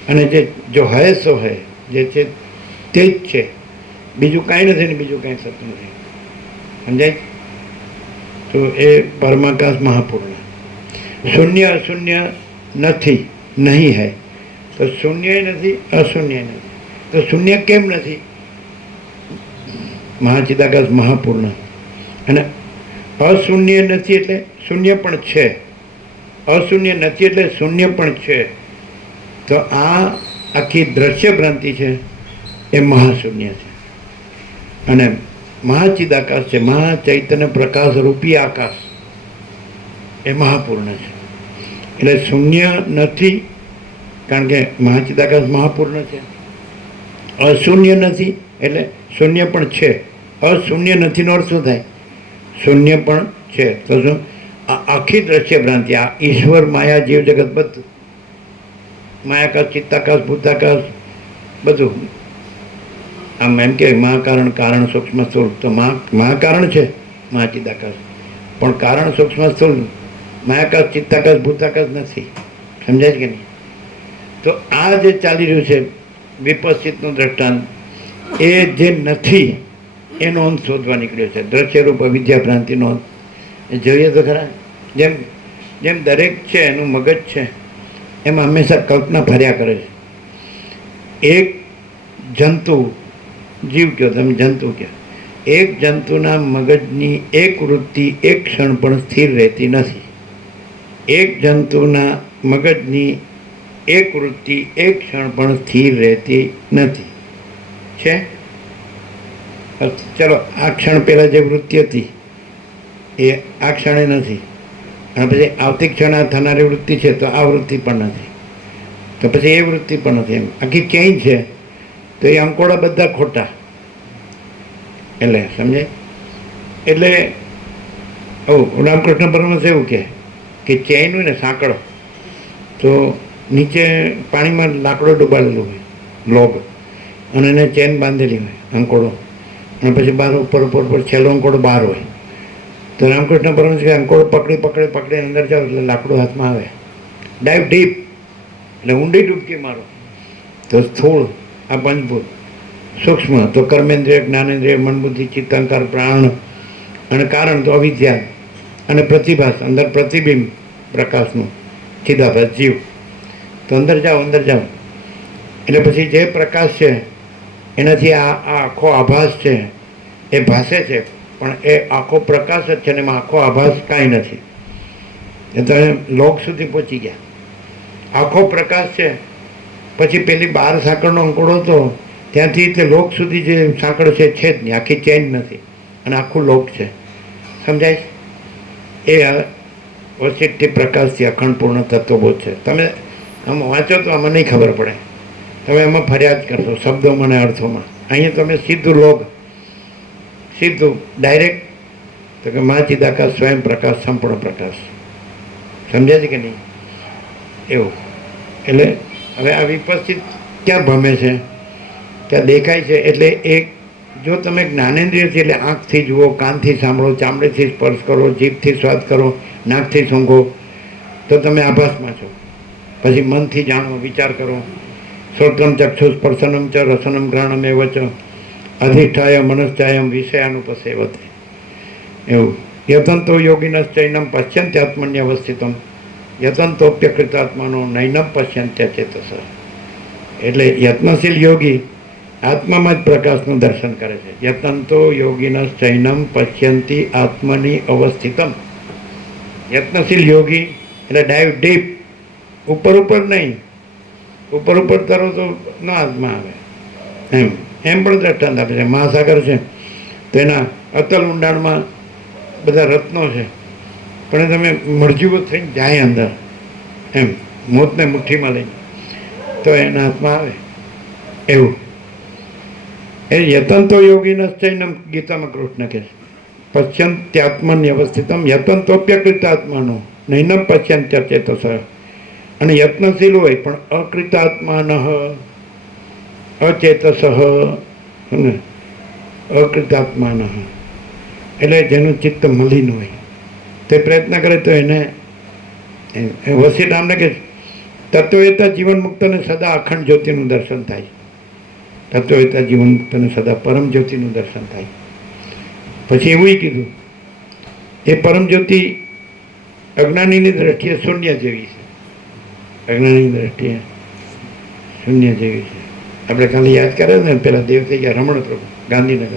અને જે જો હૈ સો હૈ, જે છે તે જ છે, બીજું કાંઈ નથી ને બીજું કાંઈ થતું નથી. સમજાય? તો એ પરમાકાશ મહાપૂર્ણ. શૂન્ય અશૂન્ય નથી, નહીં હૈ. તો શૂન્ય નથી, અશૂન્ય નથી. તો શૂન્ય કેમ નથી? મહાચિદાકાશ મહાપૂર્ણ. અને અશૂન્ય નથી એટલે શૂન્ય પણ છે, અશૂન્ય નથી એટલે શૂન્ય પણ છે. તો આ આખી દ્રશ્ય ભ્રાંતિ છે એ મહાશૂન્ય છે. અને મહાચિદાકાશ છે, મહાચૈતન્ય પ્રકાશ રૂપી આકાશ એ મહાપૂર્ણ છે. એટલે શૂન્ય નથી કારણ કે મહાચિદાકાશ મહાપૂર્ણ છે. અશૂન્ય નથી એટલે શૂન્ય પણ છે. અશૂન્ય નથીનો અર્થ શું થાય? શૂન્ય પણ છે. તો શું આ આખી દ્રશ્ય ભ્રાંતિ, આ ઈશ્વર માયા જીવ જગત બધું, માયાકાશ ચિત્તાકાશ ભૂતાકાશ બધું, આમ એમ કે મહાકારણ કારણ સૂક્ષ્મ સ્થૂળ, તો મહાકારણ છે મહાચિદાકાશ, પણ કારણ સૂક્ષ્મ સ્થૂળ માયાકાશ ચિત્તાકાશ ભૂતાકાશ નથી. સમજાય કે નહીં? તો આ જે ચાલી રહ્યું છે વિપસ્થિતનું દ્રષ્ટાંત, એ જે નથી એનો અંત શોધવા નીકળ્યો છે, દ્રશ્યરૂપ અવિદ્યા ભ્રાંતિનો અંત. એ જોઈએ તો ખરા, જેમ જેમ દરેક છે એનું મગજ છે એમાં હંમેશા કલ્પના ફર્યા કરે છે. એક જંતુ, જીવ કહો તમે, જંતુ કહો, એક જંતુના મગજની એક વૃત્તિ એક ક્ષણ પણ સ્થિર રહેતી નથી. એક જંતુના મગજની એક વૃત્તિ એક ક્ષણ પણ સ્થિર રહેતી નથી. છે? ચલો, આ ક્ષણ પહેલાં જે વૃત્તિ હતી એ આ ક્ષણે નથી, અને પછી આવતી ક્ષણ આ થનારી વૃત્તિ છે તો આ વૃત્તિ પણ નથી, તો પછી એ વૃત્તિ પણ નથી. એમ આખી ચેન્જ છે. તો એ અંકોડા બધા ખોટા. એટલે સમજાય? એટલે રામકૃષ્ણ પરમહંસ એવું કે ચેન હોય ને, સાંકળો, તો નીચે પાણીમાં લાકડો ડૂબાડેલું હોય, લોગ, અને એને ચેન બાંધેલી હોય, અંકોડો, અને પછી બહાર ઉપર ઉપર ઉપર છેલ્લો અંકોડો બહાર હોય. તો રામકૃષ્ણ પરમહંસ કે અંકોડો પકડીને અંદર જાઓ એટલે લાકડું હાથમાં આવે. ડાઈવ ડીપ એટલે ઊંડી ડૂબકી મારો. તો સ્થૂળ આ પંચભૂત, સૂક્ષ્મ તો કર્મેન્દ્રિય જ્ઞાનેન્દ્રિય મન બુદ્ધિ ચિત્ત અહંકાર પ્રાણ, અને કારણ તો અવિદ્યા, અને પ્રતિભાસ અંદર પ્રતિબિંબ પ્રકાશનું ચિદાભાસ જીવ. તો અંદર જાઓ એટલે પછી જે પ્રકાશ છે એનાથી આ આખો આભાસ છે એ ભાસે છે, પણ એ આખો પ્રકાશ જ છે ને એમાં આખો આભાસ કાંઈ નથી. એ તો લોક સુધી પહોંચી ગયા. આખો પ્રકાશ છે, પછી પેલી 12 સાંકળનો અંકોડો હતો ત્યાંથી તે લોક સુધી જે સાંકળ છે જ નહીં, આખી ચેન નથી, અને આખું લોક છે. સમજાય? એ વસિષ્ઠ પ્રકાશથી અખંડપૂર્ણ તત્વબોધ છે. તમે આમ વાંચો તો આમાં નહીં ખબર પડે, તમે એમાં ફરિયાદ કરશો શબ્દોમાં અને અર્થોમાં. અહીંયા તમે સીધું લોગ, સીધું ડાયરેક્ટ, તો કે મહાચિદાકાશ સ્વયં પ્રકાશ સંપૂર્ણ પ્રકાશ. સમજાય છે કે નહીં? એવું. એટલે હવે આ વિપસ્થિત ક્યાં ભમે છે? ત્યાં દેખાય છે. એટલે એક, જો તમે જ્ઞાનેન્દ્રિયથી એટલે આંખથી જુઓ, કાનથી સાંભળો, ચામડીથી સ્પર્શ કરો, જીભથી સ્વાદ કરો, નાકથી સૂંઘો, તો તમે આભાસમાં છો. પછી મનથી જાણો, વિચાર કરો, શ્રોત્રમ ચક્ષુસ્પર્શનમ ચ રસનમ ઘ્રાણમ એવ ચ અધિષ્ઠાય મનશ્ચાયમ વિષયાનુપસેવતે. એવું યતંતો યોગિનશ્ચૈનમ પશ્યંત્યાત્મન્યવસ્થિતમ યતંતોપ્યકૃતાત્માનો નૈનમ પશ્યંત્ય ચેતસ. એટલે યત્નશીલ યોગી આત્મામાં જ પ્રકાશનું દર્શન કરે છે. યતંતો યોગિનશ્ચૈનમ પશ્યંતી આત્મની અવસ્થિતમ. યત્નશીલ યોગી એટલે ડાઈવ ડીપ, ઉપર ઉપર નહીં. ઉપર ઉપર તરો તો ન આત્મા આવે. એમ પણ દ્રષ્ટાંત આપે છે. મહાસાગર છે તો એના અતલ ઊંડાણમાં બધા રત્નો છે, પણ તમે મરજીવત થઈને જાય અંદર, એમ મોતને મુઠ્ઠીમાં લઈને તો એના હાથમાં આવે. એવું એ યતંતો યોગીનશ્ચૈનમ ગીતામાં કૃષ્ણ કહે છે. પશ્યંત્યાત્મન્ય અવસ્થિતમ યતંતોપ્યકૃતાત્માનો નૈનમ પશ્યંત્ય ચેતસ. અને યત્નશીલ હોય પણ અકૃતાત્માન અચેતસ, સમજે? અકૃતાત્માન એટલે જેનું ચિત્ત મલિન હોય તે પ્રયત્ન કરે તો એને વસીરામને કે તત્વવેતા જીવન મુક્તને સદા અખંડ જ્યોતિનું દર્શન થાય. તત્વવેતા જીવન મુક્તને સદા પરમ જ્યોતિનું દર્શન થાય. પછી એવું કીધું એ પરમ જ્યોતિ અજ્ઞાનીની દ્રષ્ટિએ શૂન્ય જેવી છે. અજ્ઞાનીની દ્રષ્ટિએ શૂન્ય જેવી છે. આપણે ખાલી યાદ કર્યા ને પેલા દેવ થઈ ગયા રમણ પ્રભુ ગાંધીનગર,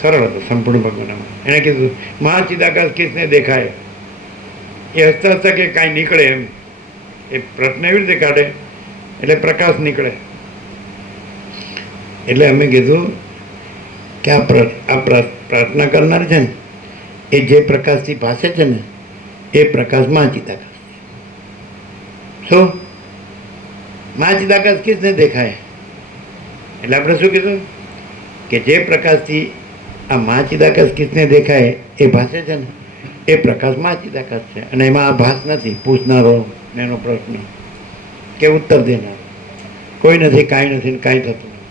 સરળ હતો સંપૂર્ણ ભગવાનમાં. એણે કીધું મહાચિદાકાશ કિસને દેખાય. એ હસતા હસતા કે કાંઈ નીકળે એમ. એ પ્રશ્ન એવી રીતે કાઢે એટલે પ્રકાશ નીકળે. એટલે અમે કીધું કે આ પ્રાર્થના કરનાર છે ને એ જે પ્રકાશથી ભાસે છે ને એ પ્રકાશ મહાચિદાકાશ. શું મહાચિદાકાશ કિસને દેખાય? એટલે આપણે શું કીધું કે જે પ્રકાશથી આ મહાચિદાકાશ કિસને દેખાય એ ભાષે છે ને એ પ્રકાશ મહાચિદાકાશ છે. અને એમાં આ ભાસ નથી. પૂછનારો એનો પ્રશ્ન કે ઉત્તર દેનારો કોઈ નથી, કાંઈ નથી, કાંઈ થતું નથી.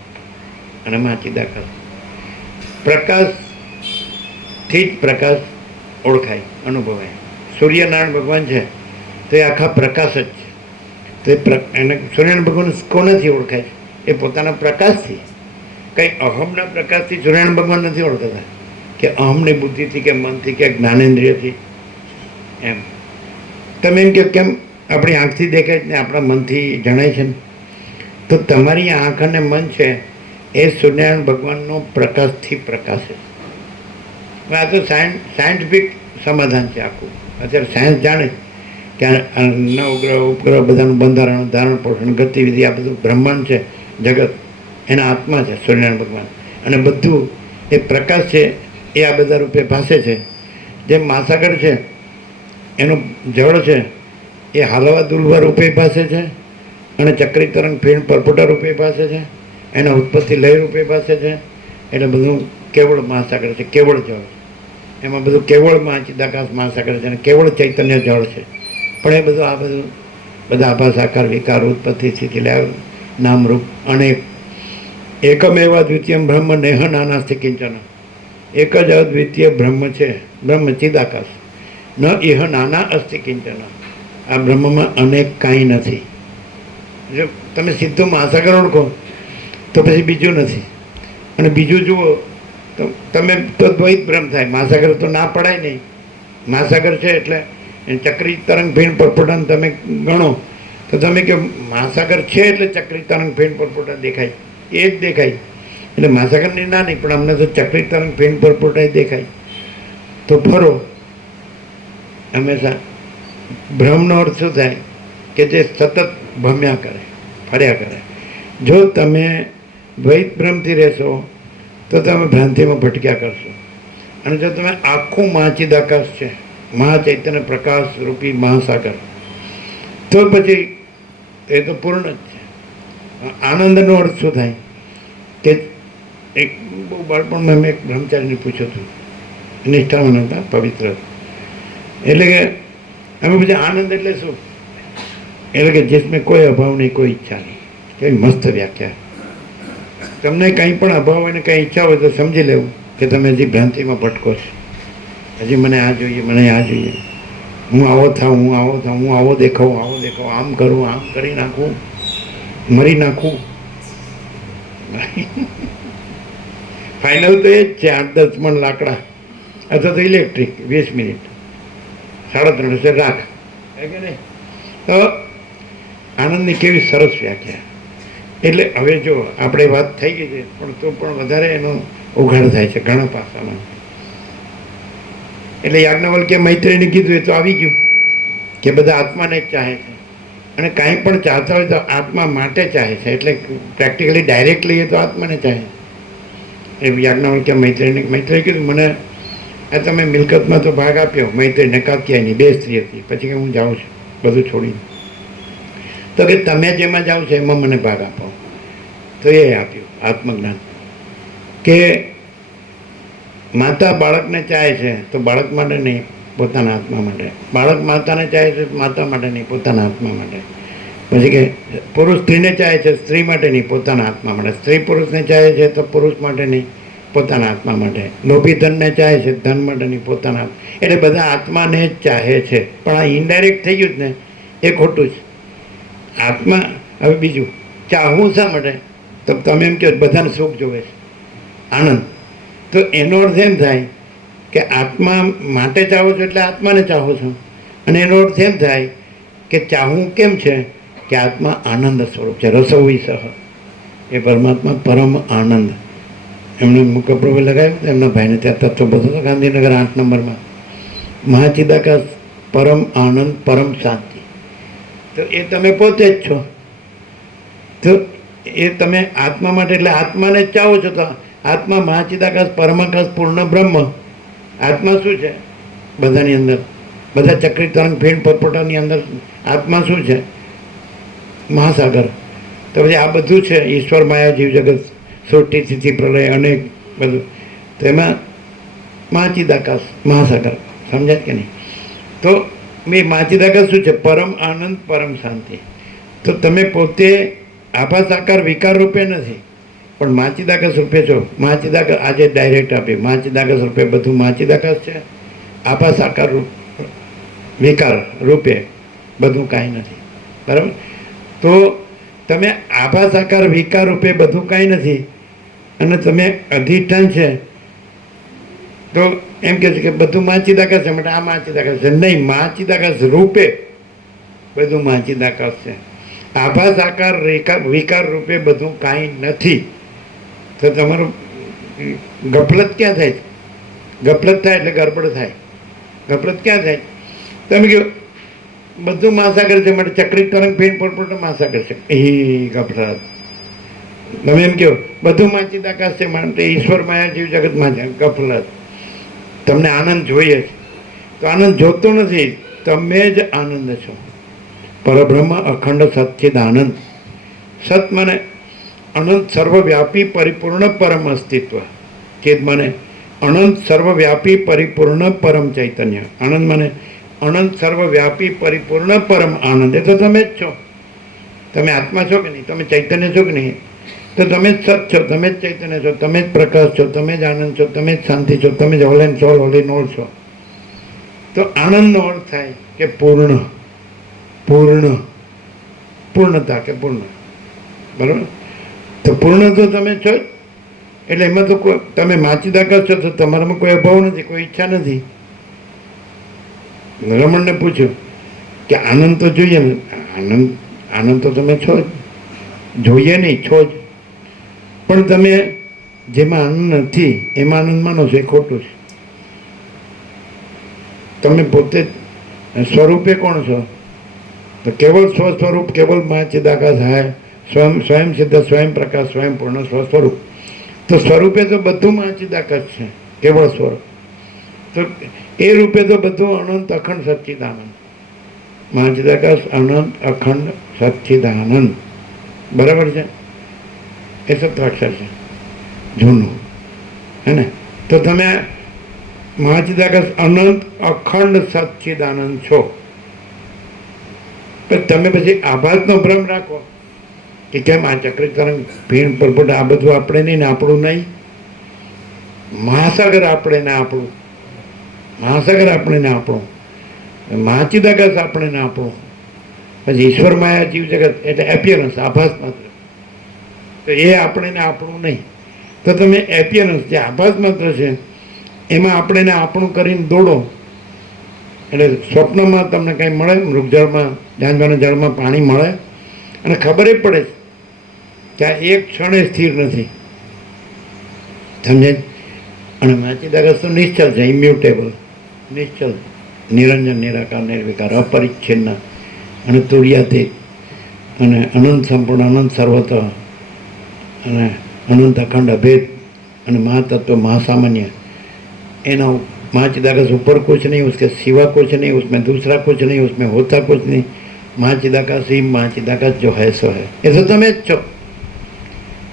અને મહાચિદાકાશ પ્રકાશથી જ પ્રકાશ ઓળખાય, અનુભવાય. સૂર્યનારાયણ ભગવાન છે તો એ આખા પ્રકાશ જ છે. તો એને સૂર્યનારાયણ ભગવાન કોનાથી ઓળખાય છે? એ પોતાના પ્રકાશથી. કંઈ અહમના પ્રકાશથી સૂર્યનારાયણ ભગવાન નથી ઓળખાતા કે અહમની બુદ્ધિથી કે મનથી કે જ્ઞાનેન્દ્રિયથી. એમ તમે એમ કે કેમ આપણી આંખથી દેખાય છે ને આપણા મનથી જણાય છે ને? તો તમારી આંખ અને મન છે એ સૂર્યનારાયણ ભગવાનનો પ્રકાશથી પ્રકાશે. આ તો સાયન્ટિફિક સમાધાન છે આખું. અત્યારે સાયન્સ જાણે કે નવગ્રહ ઉપગ્રહ બધાનું બંધારણ, ધારણ, પોષણ, ગતિવિધિ, આ બધું બ્રહ્માંડ છે, જગત એના આત્મા છે સૂર્યનારાયણ ભગવાન. અને બધું એ પ્રકાશ છે એ આ બધા રૂપે ભાસે છે. જેમ મહાસાગર છે એનું જળ છે એ હાલવા દુલવા રૂપે ભાસે છે અને ચક્રી તરંગ ફીણ પરપોટા રૂપે ભાસે છે, એના ઉત્પત્તિ લય રૂપે ભાસે છે. એટલે બધું કેવળ મહાસાગર છે, કેવળ જળ. એમાં બધું કેવળ મહાચિદાકાશ મહાસાગર છે અને કેવળ ચૈતન્ય જળ છે. પણ એ બધું આ બધું બધા આભાસ આકાર વિકાર ઉત્પત્તિ સ્થિતિ લાવ નામરૂપ અનેક એકમેવા દ્વિતીય બ્રહ્મ નેહ નાનાસ્તિ કિંચન. એક જ અદ્વિતીય બ્રહ્મ છે, બ્રહ્મ ચિદાકાશ. ન ઇહ નાના અસ્તિ કિંચન. આ બ્રહ્મમાં અનેક કાંઈ નથી. જો તમે સીધું મહાસાગર ઓળખો તો પછી બીજું નથી. અને બીજું જુઓ તો તમે તો દ્વૈત બ્રહ્મ થાય. મહાસાગર તો ના પડાય નહીં. મહાસાગર છે એટલે ચક્રી તરંગ ફીણ પરપોટા તમે ગણો તો તમે કે મહાસાગર છે એટલે ચક્રી તરંગ ફીણ પરપોટા દેખાય, એ જ દેખાય. એટલે મહાસાગરની ના નહીં, પણ અમને તો ચક્રી તરંગ ફીણ પરપોટા દેખાય. તો ફરો હંમેશા. ભ્રમનો અર્થ શું થાય? કે જે સતત ભમ્યા કરે, ફર્યા કરે. જો તમે દ્વૈત ભ્રમથી રહેશો તો તમે ભ્રાંતિમાં ભટક્યા કરશો. અને જો તમે આખું મહાચિદાકાશ છે, મહાચૈતન્ય પ્રકાશ રૂપી મહાસાગર, તો પછી એ તો પૂર્ણ જ છે. આનંદનો અર્થ શું થાય? કે એક બહુ બાળપણમાં મેં એક બ્રહ્મચારીને પૂછ્યું હતું, નિષ્ઠાવાન હતા, પવિત્ર. એટલે કે અમે પછી આનંદ એટલે શું? એટલે કે जिसमें કોઈ અભાવ નહીં, કોઈ ઈચ્છા નહીં. કેવી મસ્ત વ્યાખ્યા. તમને કંઈ પણ અભાવ હોય ને કંઈ ઈચ્છા હોય તો સમજી લેવું કે તમે હજી ભ્રાંતિમાં ભટકો છો. હજી મને આ જોઈએ, મને આ જોઈએ, હું આવો થાઉં, હું આવો થાઉં, હું આવો દેખાઉં, આવો દેખાઉં, આમ કરું, આમ કરી નાખું. મરી નાખવું. ફાઇનલ તો એ જ છે, 8-10 મણ લાકડા અથવા તો ઇલેક્ટ્રિક 20 મિનિટ 3.5 રાખ, હે કે નહીં? તો આનંદની કેવી સરસ વ્યાખ્યા. એટલે હવે જો આપણે વાત થઈ ગઈ છે, પણ તો પણ વધારે એનો ઉઘાડ થાય છે ઘણા પાસામાં. એટલે યાજ્ઞવલ્ક્ય મૈત્રીને કીધું એ તો આવી ગયું કે બધા આત્માને જ ચાહે છે, અને કાંઈ પણ ચાહતા હોય તો આત્મા માટે ચાહે છે. એટલે પ્રેક્ટિકલી ડાયરેક્ટ લઈએ તો આત્માને ચાહે. એ યાજ્ઞવલ્ક્ય મૈત્રીએ કીધું મને આ તમે મિલકતમાં તો ભાગ આપ્યો. મૈત્રીને કાત્યાયની 2 સ્ત્રી હતી. પછી કે હું જાઉં છું બધું છોડીને. તો કે તમે જેમાં જાઓ છો એમાં મને ભાગ આપો. તો એ આપ્યું આત્મજ્ઞાન. કે માતા બાળકને ચાહે છે તો બાળક માટે નહીં, પોતાના આત્મા માટે. બાળક માતાને ચાહે છે, માતા માટે નહીં, પોતાના આત્મા માટે. પછી કે પુરુષ સ્ત્રીને ચાહે છે, સ્ત્રી માટે નહીં, પોતાના આત્મા માટે. સ્ત્રી પુરુષને ચાહે છે તો પુરુષ માટે નહીં, પોતાના આત્મા માટે. લોભી ધનને ચાહે છે, ધન માટે નહીં, પોતાના. એટલે બધા આત્માને જ ચાહે છે. પણ આ ઇનડાયરેક્ટ થઈ ગયું જ ને, એ ખોટું છે. આત્મા હવે બીજું ચાહવું શા માટે? તો તમે એમ કહો બધાને સુખ જોવે છે, આનંદ. તો એનો અર્થ એમ થાય કે આત્મા માટે ચાહો છો એટલે આત્માને ચાહો છો. અને એનો અર્થ એમ થાય કે ચાહવું કેમ છે કે આત્મા આનંદ સ્વરૂપ છે. રસોઈ સહ એ પરમાત્મા પરમ આનંદ. એમને મુકપ્રભે લગાવ્યું હતું એમના ભાઈને, ત્યાં તત્વબોધ હતો ગાંધીનગર 8 નંબરમાં. મહાચિદાકાશ પરમ આનંદ પરમ શાંતિ. તો એ તમે પોતે જ છો. તો એ તમે આત્મા માટે એટલે આત્માને જ ચાહો છો. તો આત્મા મહાચિદાકાશ પરમાકાશ પૂર્ણ બ્રહ્મ. આત્મા શું છે? બધાની અંદર, બધા ચક્રી તરંગ ફીણ પરપોટાની અંદર આત્મા શું છે? મહાસાગર. તો પછી આ બધું છે ઈશ્વર, માયા, જીવ જગત, સૃષ્ટિ, સ્થિતિ, પ્રલય, અનેક બધું. તો એમાં મહાચિદાકાશ મહાસાગર. સમજાય કે નહીં? તો મેં મહાચિદાકાશ શું છે? પરમ આનંદ પરમ શાંતિ. તો તમે પોતે આભાસ આકાર વિકાર રૂપે નથી, પણ મહાચિદાકાશ રૂપે છો. મહાચિદાકાશ આજે ડાયરેક્ટ આપે. મહાચિદાકાશ રૂપે બધું મહાચિદાકાશ છે. આભાસ આકાર વિકાર રૂપે બધું કાંઈ નથી. બરાબર? તો તમે આભાસ આકાર વિકાર રૂપે બધું કાંઈ નથી, અને તમે અધિષ્ઠાન છે તો એમ કહે છે કે બધું મહાચિદાકાશ છે માટે આ મહાચિદાકાશ છે. નહીં, મહાચિદાકાશ રૂપે બધું મહાચિદાકાશ છે. આભાસ આકાર વિકાર રૂપે બધું કાંઈ નથી. તો તમારું ગફલત ક્યાં થાય? ગફલત થાય એટલે ગડબડ થાય. ગફલત ક્યાં થાય? તમે કહો બધું મહાસાગર છે માટે ચક્રી તરંગ ફીણ પરપોટો મહાસાગર છે, એ ગફલત. તમે એમ કહો બધું મહાચિદાકાશ છે માટે ઈશ્વર, માયા, જીવ જગતમાં છે, ગફલત. તમને આનંદ જોઈએ છે તો આનંદ જોતો નથી, તમે જ આનંદ છો. પરબ્રહ્મ અખંડ સચ્ચિદ આનંદ. સત મને અનંત સર્વવ્યાપી પરિપૂર્ણ પરમ અસ્તિત્વ. ચેત મને અનંત સર્વવ્યાપી પરિપૂર્ણ પરમ ચૈતન્ય. આનંદ મને અનંત સર્વવ્યાપી પરિપૂર્ણ પરમ આનંદ. એ તો તમે જ છો. તમે આત્મા છો કે નહીં? તમે ચૈતન્ય છો કે નહીં? તો તમે જ સત છો, તમે જ ચૈતન્ય છો, તમે જ પ્રકાશ છો, તમે જ આનંદ છો, તમે જ શાંતિ છો, તમે જ whole and soul, whole in all છો. તો આનંદનો અર્થ થાય કે પૂર્ણ, પૂર્ણ, પૂર્ણતા કે પૂર્ણ. બરાબર? તો પૂર્ણ તો તમે છો જ. એટલે એમાં તો કોઈ તમે મહાચિદાકાશ છો તો તમારામાં કોઈ અભાવ નથી, કોઈ ઈચ્છા નથી. રમણને પૂછ્યું કે આનંદ તો જોઈએ ને. આનંદ તો તમે છો જ, જોઈએ નહીં, છો જ. પણ તમે જેમાં આનંદ નથી એમાં આનંદ માનો છો, એ ખોટું છે. તમે પોતે સ્વરૂપે કોણ છો? તો કેવળ સ્વસ્વરૂપ, કેવળ મહાચિદાકાશ હાય, સ્વયં સિદ્ધ, સ્વયં પ્રકાશ, સ્વયં પૂર્ણ સ્વસ્વરૂપ. તો સ્વરૂપે તો બધું મહાચિદાકાશ છે, કેવળ સ્વરૂપ. તો એ રૂપે તો બધું અનંત અખંડ સચ્ચિદાનંદ. મહાચિદાકાશ અનંત અખંડ સચ્ચિદાનંદ. બરાબર છે? એ સત્રાક્ષર છે જૂનું, હે ને? તો તમે મહાચિદાકાશ અનંત અખંડ સચ્ચિદાનંદ છો. તમે પછી આભાસનો ભ્રમ રાખો કે કેમ આ ચક્રી તરંગ ભીણ પરપોટ આ બધું આપણે નહીં ને આપણું નહીં. મહાસાગર આપણે ને આપણું, મહાસાગર આપણે ને આપણું, મહાચિદાકાશ આપણે ને આપણું. પછી ઈશ્વર માયા જીવ જગત એટલે એપિયરન્સ, આભાસ માત્ર. તો એ આપણે ને આપણું નહીં. તો તમે એપિયરન્સ જે આભાસ માત્ર છે એમાં આપણે ને આપણું કરીને દોડો એટલે સ્વપ્નમાં તમને કંઈ મળે, મૃગજળમાં, જાનવાના જળમાં પાણી મળે અને ખબર જ પડે કે આ એક ક્ષણે સ્થિર નથી. સમજે? અને માચિદાગસ તો નિશ્ચલ છે, ઇમ્યુટેબલ, નિશ્ચલ, નિરંજન, નિરાકાર, નિર્વિકાર, અપરિચ્છિન્ન અને તુર્યાતીત અને અનંત સંપૂર્ણ, અનંત સર્વત અને અનંત અખંડ અભેદ અને महातत्व, महासामान्य. एना महाचिदाकाश ऊपर कुछ नहीं, उसके सिवा कुछ नहीं, उसमें दूसरा कुछ नहीं, उसमें होता कुछ नहीं. महाचिदाकाश ही महाचिदाकाश जो है सो है. એ તો તમે જ છો.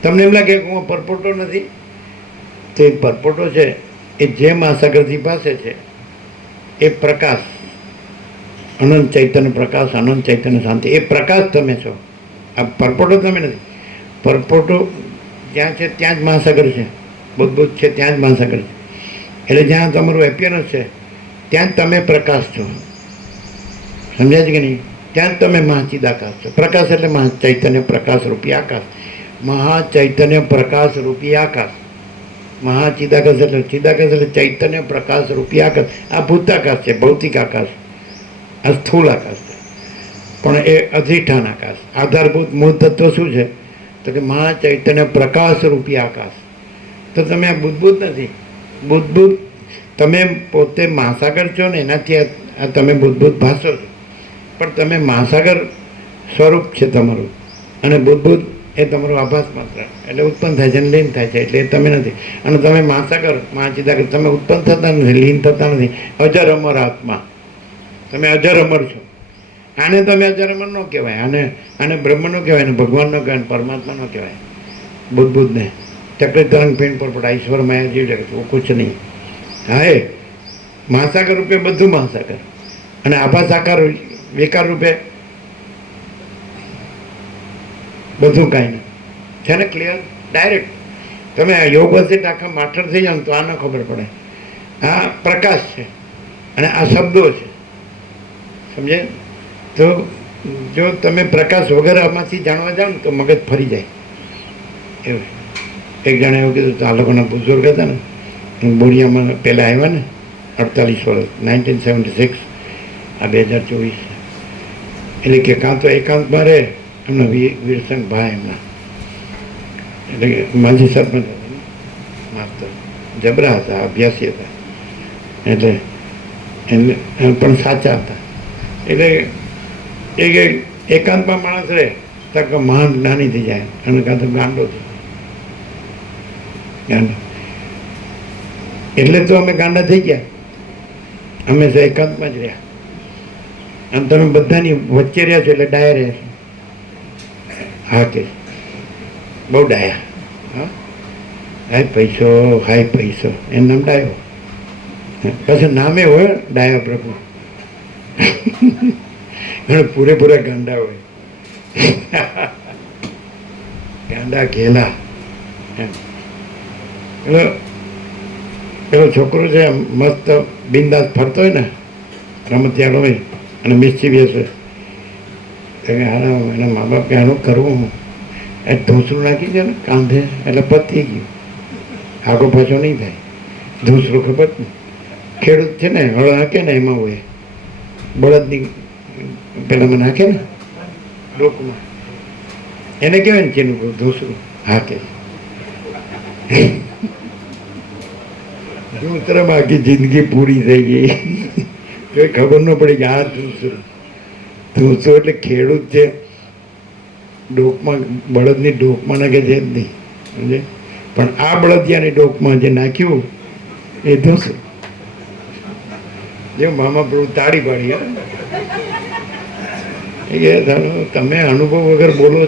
તમને એમ લાગે કે હું પરપોટો નથી, તો એ પરપોટો છે એ જે મહાસાગરથી પાસે છે એ પ્રકાશ, અનંત ચૈતન્ય પ્રકાશ, અનંત ચૈતન્ય શાંતિ, એ પ્રકાશ તમે છો. આ પરપોટો તમે નથી. પરપોટો જ્યાં છે ત્યાં જ મહાસાગર છે, બુદ્ધ છે ત્યાં જ મહાસાગર છે. એટલે જ્યાં તમારું એપિયરન્સ છે ત્યાં જ તમે પ્રકાશ છો. સમજાય છે કે નહીં? ત્યાં જ તમે મહાચિદાકાશ છો. પ્રકાશ એટલે મહાચૈતન્ય પ્રકાશ રૂપી આકાશ, મહાચૈતન્ય પ્રકાશ રૂપી આકાશ. મહાચિદાકાશ એટલે ચિદાકાશ એટલે ચૈતન્ય પ્રકાશ રૂપી આકાશ. આ ભૂતાકાશ છે, ભૌતિક આકાશ. આ સ્થૂળ આકાશ છે, પણ એ અધિષ્ઠાન આકાશ. આધારભૂત મૂળ તત્વ શું છે? તો કે મહાચૈતન્ય પ્રકાશ રૂપી આકાશ. તો તમે આ બુદ્ધબુદ્ધ નથી. બુદ્ધબુદ્ધ તમે પોતે મહાસાગર છો ને, એનાથી આ તમે બુદ્ધબુદ્ધ ભાસો છો. પણ તમે મહાસાગર સ્વરૂપ છે તમારું, અને બુદ્ધબુદ્ધ એ તમારો આભાસ માત્ર, એટલે ઉત્પન્ન થાય છે અને લીન થાય છે, એટલે એ તમે નથી. અને તમે મહાસાગર, મહાચિદાગર, તમે ઉત્પન્ન થતા નથી, લીન થતા નથી. અજર અમર આત્મા, તમે અજર અમર છો. આને તમે અજર અમર ન કહેવાય, આને બ્રહ્મ નો કહેવાય, ને ભગવાન નો કહેવાય, પરમાત્મા નો કહેવાય. બુદ્ધને ચક્ર તરંગ પિંડ પર પડા, ઈશ્વર માયા જીવ જગત, वो कुछ नहीं. હા, એ મહાસાગર રૂપે બધું મહાસાગર, અને આભાસ આકાર વિકાર રૂપે બધું કાંઈ નહીં. છે ને? ક્લિયર? ડાયરેક્ટ તમે યોગ વચ્ચે આખા માસ્ટર થઈ જાઓ ને તો આ ન ખબર પડે. આ પ્રકાશ છે અને આ શબ્દો છે. સમજે? તો જો તમે પ્રકાશ વગર આમાંથી જાણવા જાઓ ને તો મગજ ફરી જાય. એવું એક જણે એવું કીધું, તો આ લોકોના બુઝુર્ગ હતા ને, બોરિયામાં પહેલાં આવ્યા ને 48 વર્ષ, 1976, આ 2024. એટલે કે કાં તો એકાંતમાં રહે એમના વીરસંગ ભાઈ, એમના એટલે કે માજી સરપંચ હતા, માસ્તર જબરા હતા, અભ્યાસી હતા, એટલે એને પણ સાચા હતા. એટલે એ કે એકાંતમાં માણસ રહે તો મહાન જ્ઞાની થઈ જાય, અને કાં તો ગાંડો થઈ ગાંડા. એટલે તો અમે ગાંડા થઈ ગયા, અમે એકાંતમાં જ રહ્યા. આમ તમે બધાની વચ્ચે રહ્યા છો એટલે ડાયા રહ્યા છો. હા, કે બહુ ડાયા. હા, હાય પૈસો, હાય પૈસો, એનું નામ ડાયો. પછી નામે હોય ડાયા પ્રભુ. અને પૂરેપૂરા ગાંડા હોય, ગાંડા ઘેલા. પેલો છોકરો છે મસ્ત બિંદાસ ફરતો હોય ને, રમતિયાળો હોય અને મિસ્ચીવિયસ હોય, એના મા બાપ કે આનું કરવું, એ ધૂસરું નાખી છે ને કાંધે એટલે પતી ગયું, આગો પાછો નહીં થાય. ધૂસરું ખબર ને, ખેડૂત છે ને હળ હાકે ને એમાં હોય, બળદની પેલામાં નાખે ને ડોકમાં, એને કહેવાય ને ચીનું ધૂસરું હાકે. ધૂસરામાં આખી જિંદગી પૂરી થઈ ગઈ, કોઈ ખબર ન પડી કે આ ધૂસરું. ધૂસરો એટલે ખેડૂત છે, ડોકમાં બળદની ડોકમાં નાખે છે જ નહીં, સમજે? પણ આ બળદિયાની ડોકમાં જે નાખ્યું એ ધૂસરું. જે મામા પ્રભુ તાળી પાડી. તમે અનુભવ વગર બોલો.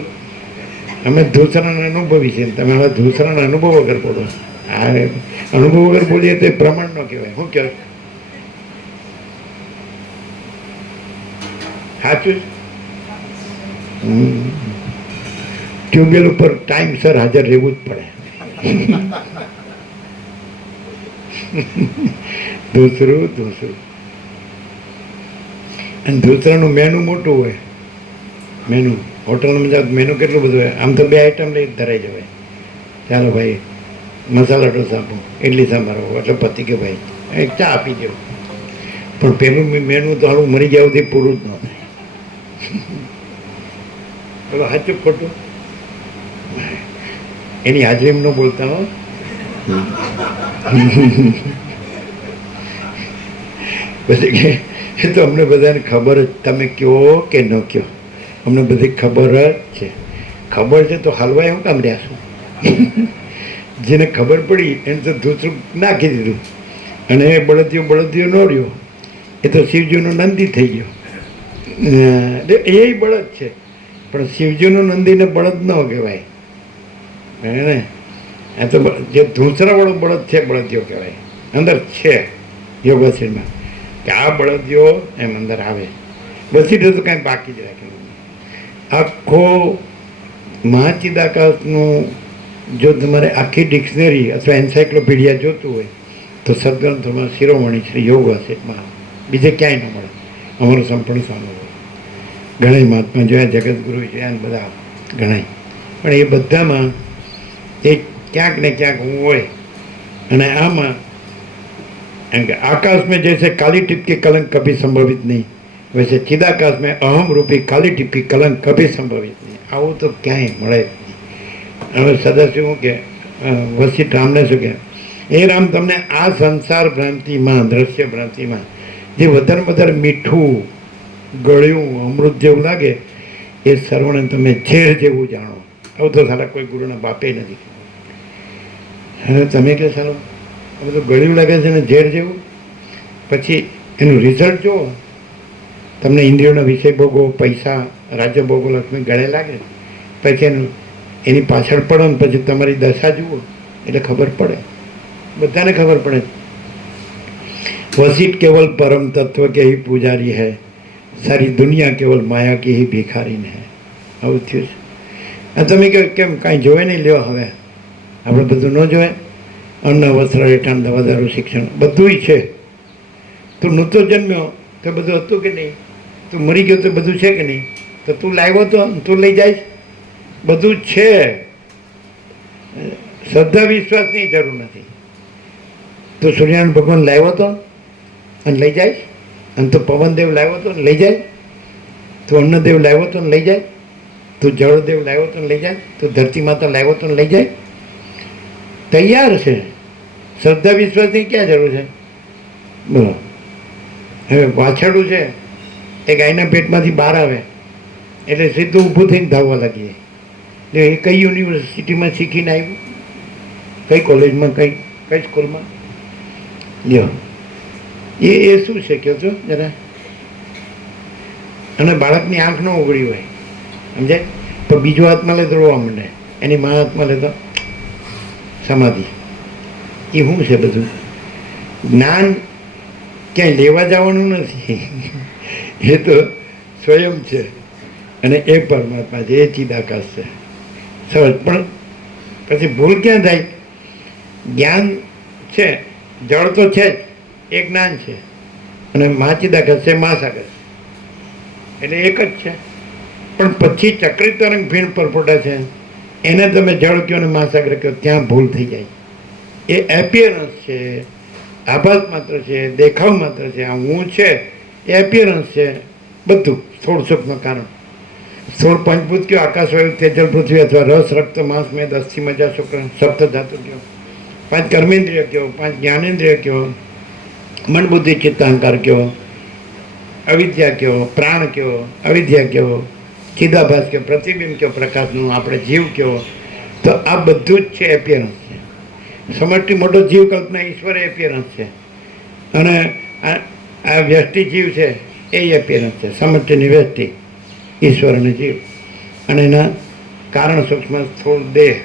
અમે ધૂસરાના અનુભવી છે, તમે હવે ધૂસરાના અનુભવ વગર બોલો. આ અનુભવ વગર બોલીએ તો એ પ્રમાણ ન કહેવાય. શું કહેવાય? સાચું. ટ્યુબવેલ ઉપર ટાઈમસર હાજર રહેવું જ પડે. ધૂસરું. અને ધૂસરાનું મેનુ મોટું હોય, મેનુ હોટલમાં જાઓ તો મેનુ કેટલું બધું હોય. આમ તો 2 આઈટમ લઈ ધરાઈ જવાય. ચાલો ભાઈ મસાલા ઢોસા આપો, ઇડલી સાંભાર આપો, એટલે પતિ કે ભાઈ એક ચા આપી દો. પણ પેલું મેનુ તો હાલું મરી ગયા સુધી પૂરું જ ન થાય. પેલો સાચું ખોટું એની હાજરીમાં ન બોલતા હો. પછી કે એ તો અમને બધાને ખબર જ, તમે કહો કે ન કહો અમને બધી ખબર જ છે. ખબર છે તો હલવાય હું કામ રહ્યા છું. જેને ખબર પડી એને તો ધૂસરું નાખી દીધું, અને એ બળદિયો ન રહ્યો, એ તો શિવજીનો નંદી થઈ ગયો. એ બળદ છે, પણ શિવજીનો નંદીને બળદ ન કહેવાય. ને આ તો જે ધૂસરાવાળો બળદ છે બળદિયો કહેવાય. અંદર છે યોગાસનમાં કે આ બળદિયો એમ અંદર આવે. બસી તો કાંઈ બાકી જ રાખેલું. આખો મહાચિદાકાશનું જો તમારે આખી ડિક્શનરી અથવા એન્સાઇક્લોપીડિયા જોતું હોય તો સદગ્રંથોમાં શિરોમણી શ્રી યોગ વાસિતમાં બીજે ક્યાંય ન મળે. અમારો સંપૂર્ણ સામે હોય. ઘણા મહાત્મા જોયા, જગતગુરુ જોયા ને બધા ઘણા, પણ એ બધામાં એક ક્યાંક ને ક્યાંક હું હોય. અને આમાં એમ કે આકાશ में जैसे काली टिप की कलंक कभी संभवित नहीं, वैसे चिदाकाश में अहम रूपी काली टिप की कलंक कभी संभवित नहीं. આવું તો ક્યાંય મળે જ નહીં. હવે સદાશિવ શું કે વસિત રામને શું કે, એ રામ તમને આ સંસાર ભ્રાંતિમાં, દ્રશ્ય ભ્રાંતિમાં જે વધારે મીઠું ગળ્યું અમૃત જેવું લાગે એ સર્વને તમે ઝેર જેવું જાણો. આવું તો સારા કોઈ ગુરુના બાપે નથી. હવે તમે કહો સારું આ બધું ગળ્યું લાગે છે ને ઝેર જેવું, પછી એનું રિઝલ્ટ જુઓ. તમને ઇન્દ્રિયોના વિષય ભોગો, પૈસા, રાજ્ય ભોગો, લક્ષ્મી ગળે લાગે, પછી એની પાછળ પડો ને પછી તમારી દશા જુઓ એટલે ખબર પડે. બધાને ખબર પડે. वसीट केवल परम तत्व के ही पुजारी है, सारी दुनिया केवल माया की ही भिखारीन है. આવું થયું છે. આ તમે કેમ કાંઈ જોવે નહીં લ્યો. હવે આપણે બધું ન જોવે. અન્ન, વસ્ત્ર, રહેઠાણ, દવા, દારૂ, શિક્ષણ બધુંય છે. તું નહોતો જન્મ્યો તો બધું હતું કે નહીં? તું મરી ગયો તો બધું છે કે નહીં? તો તું લાવ્યો તો તું લઈ જાય, બધું છે. શ્રદ્ધા વિશ્વાસની જરૂર નથી. તું સૂર્યનારાયણ ભગવાન લાવ્યો તો અને લઈ જાય, અને તું પવનદેવ લાવ્યો તો લઈ જાય, તું અન્નદેવ લાવ્યો તો લઈ જાય, તું જળદેવ લાવ્યો તો લઈ જાય, તું ધરતી માતા લાવ્યો તો લઈ જાય. તૈયાર છે. શ્રદ્ધા વિશ્વાસની ક્યાં જરૂર છે? બોલો. હવે વાછરડું છે એ ગાયના પેટમાંથી બહાર આવે એટલે સીધું ઊભું થઈને ધાવવા લાગીએ. એટલે એ કઈ યુનિવર્સિટીમાં શીખીને આવ્યું, કઈ કોલેજમાં, કઈ સ્કૂલમાં? લ્યો એ શું છે કહો છો જરા. અને બાળકની આંખ ન ઉઘડી હોય, સમજાય, તો બીજો હાથમાં લે તો રોવા માંડે, એની મા હાથમાં લે તો સમાધિ. એ શું છે બધું? જ્ઞાન ક્યાંય લેવા જવાનું નથી. એ તો સ્વયં છે, અને એ પરમાત્મા છે, એ ચિદાકાશ છે. સહજ. પણ પછી ભૂલ ક્યાં થાય? જ્ઞાન છે, જળ તો છે જ, એ જ્ઞાન છે, અને મહાચિદાકાશ છે, મહાસાગર, એટલે એક જ છે. પણ પછી ચક્રી તરંગ ફીણ પરપોટા છે, એને તમે જળ કહો ને મહાસાગર કહો, ત્યાં ભૂલ થઈ જાય. એ એપિયરન્સ છે, આભાસ માત્ર છે, દેખાવ માત્ર છે. આ હું છે એ એપિયરન્સ છે. બધું સ્થૂળ સૂક્ષ્મ કારણ. સ્થૂળ પંચભૂત કયો, આકાશ, વાયુ, તેજલ, પૃથ્વી અથવા રસ, રક્ત, માંસ, મેદ, અસ્થિ, મજા, શુક્ર, સપ્ત ધાતુ કયો, 5 કર્મેન્દ્રિય કયો, 5 જ્ઞાનેન્દ્રિય કયો, મન, બુદ્ધિ, ચિત્ત, અહંકાર કયો, અવિદ્યા કયો, પ્રાણ કયો, અવિદ્યા કયો, ચિદાભાસ કયો, પ્રતિબિંબ કયો, પ્રકાશનું આપણે જીવ કયો. તો આ બધું જ છે, એપિયરન્સ છે. સમષ્ટિ મોટો જીવ કલ્પના ઈશ્વર એપિયરન્સ છે, અને આ વ્યષ્ટિ જીવ છે એ એપિયરન્સ છે. સમષ્ટિની વ્યષ્ટિ ઈશ્વર અને જીવ, અને એના કારણ સૂક્ષ્મ સ્થૂળ દેહ,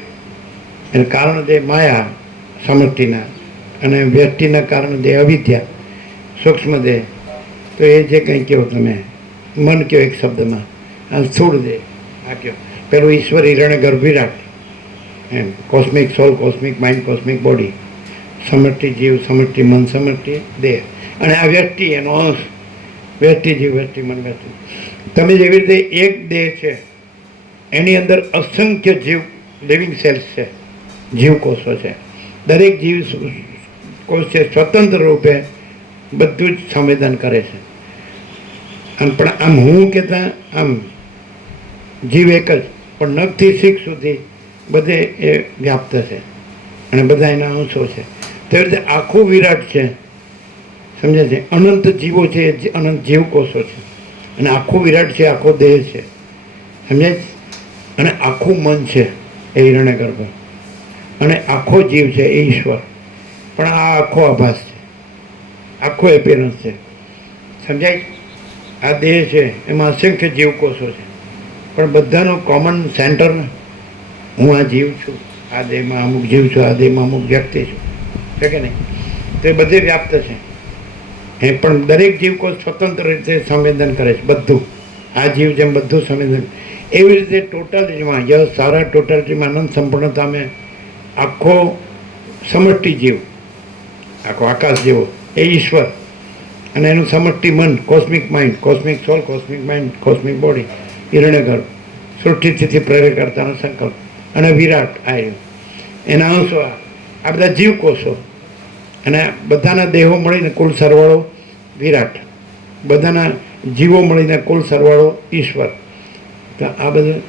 એને કારણ દેહ માયા સમષ્ટિના, અને વ્યષ્ટિના કારણ દેહ અવિદ્યા સૂક્ષ્મ દેહ. તો એ જે કંઈ કહો તમે, મન કહો એક શબ્દમાં, આ સ્થૂળ દેહ આ કહો. પેલું ઈશ્વર હિરણ્ય ગર્ભ વિરાટ, એમ કોસ્મિક સોલ, કોસ્મિક માઇન્ડ, કોસ્મિક બોડી, સમષ્ટિ જીવ, સમષ્ટિ મન, સમષ્ટિ દેહ, અને આ વ્યક્તિ એનો અંશ, વ્યક્તિ જીવ, વ્યક્તિ મન, વ્યક્તિ. તમે જેવી રીતે એક દેહ છે એની અંદર અસંખ્ય જીવ લિવિંગ સેલ્સ છે, જીવકોષો છે. દરેક જીવ કોષ છે સ્વતંત્ર રૂપે બધું જ સંવેદન કરે છે. આમ પણ આમ હું કહેતા આમ જીવ એક જ, પણ નખથી શીખ સુધી બધે એ વ્યાપ્ત છે અને બધા એના અંશો છે. તેવી રીતે આખું વિરાટ છે, સમજે છે. અનંત જીવો છે, અનંત જીવકોષો છે અને આખું વિરાટ છે, આખો દેહ છે, સમજે. અને આખું મન છે એ હિરણ્યગર્ભ, અને આખો જીવ છે એ ઈશ્વર. પણ આ આખો આભાસ છે, આખો એપિયરન્સ છે, સમજાય. આ દેહ છે એમાં અસંખ્ય જીવકોષો છે, પણ બધાનું કોમન સેન્ટર હું આ જીવ છું, આ દેહમાં અમુક જીવ છું, આ દેહમાં અમુક વ્યક્તિ છું, છે કે નહીં? તો એ બધે વ્યાપ્ત છે. એ પણ દરેક જીવકોષ સ્વતંત્ર રીતે સંવેદન કરે છે, બધું. આ જીવ જેમ બધું સંવેદન, એવી રીતે ટોટાલિટીમાં સારા ટોટાલિટીમાં અનંત સંપૂર્ણતામાં આખો સમષ્ટિ જીવ, આખો આકાશ જેવો એ ઈશ્વર, અને એનું સમષ્ટિ મન, કોસ્મિક માઇન્ડ, કોસ્મિક સોલ, કોસ્મિક માઇન્ડ, કોસ્મિક બોડી, હિરણ્યગર્ભ, સૃષ્ટિ સ્થિતિ પ્રલય કરતાનો સંકલ્પ, અને વિરાટ આ એના અંશો, આ બધા જીવકોષો, અને બધાના દેહો મળીને કુલ સરવાળો વિરાટ, બધાના જીવો મળીને કુલ સરવાળો ઈશ્વર. તો આ બધું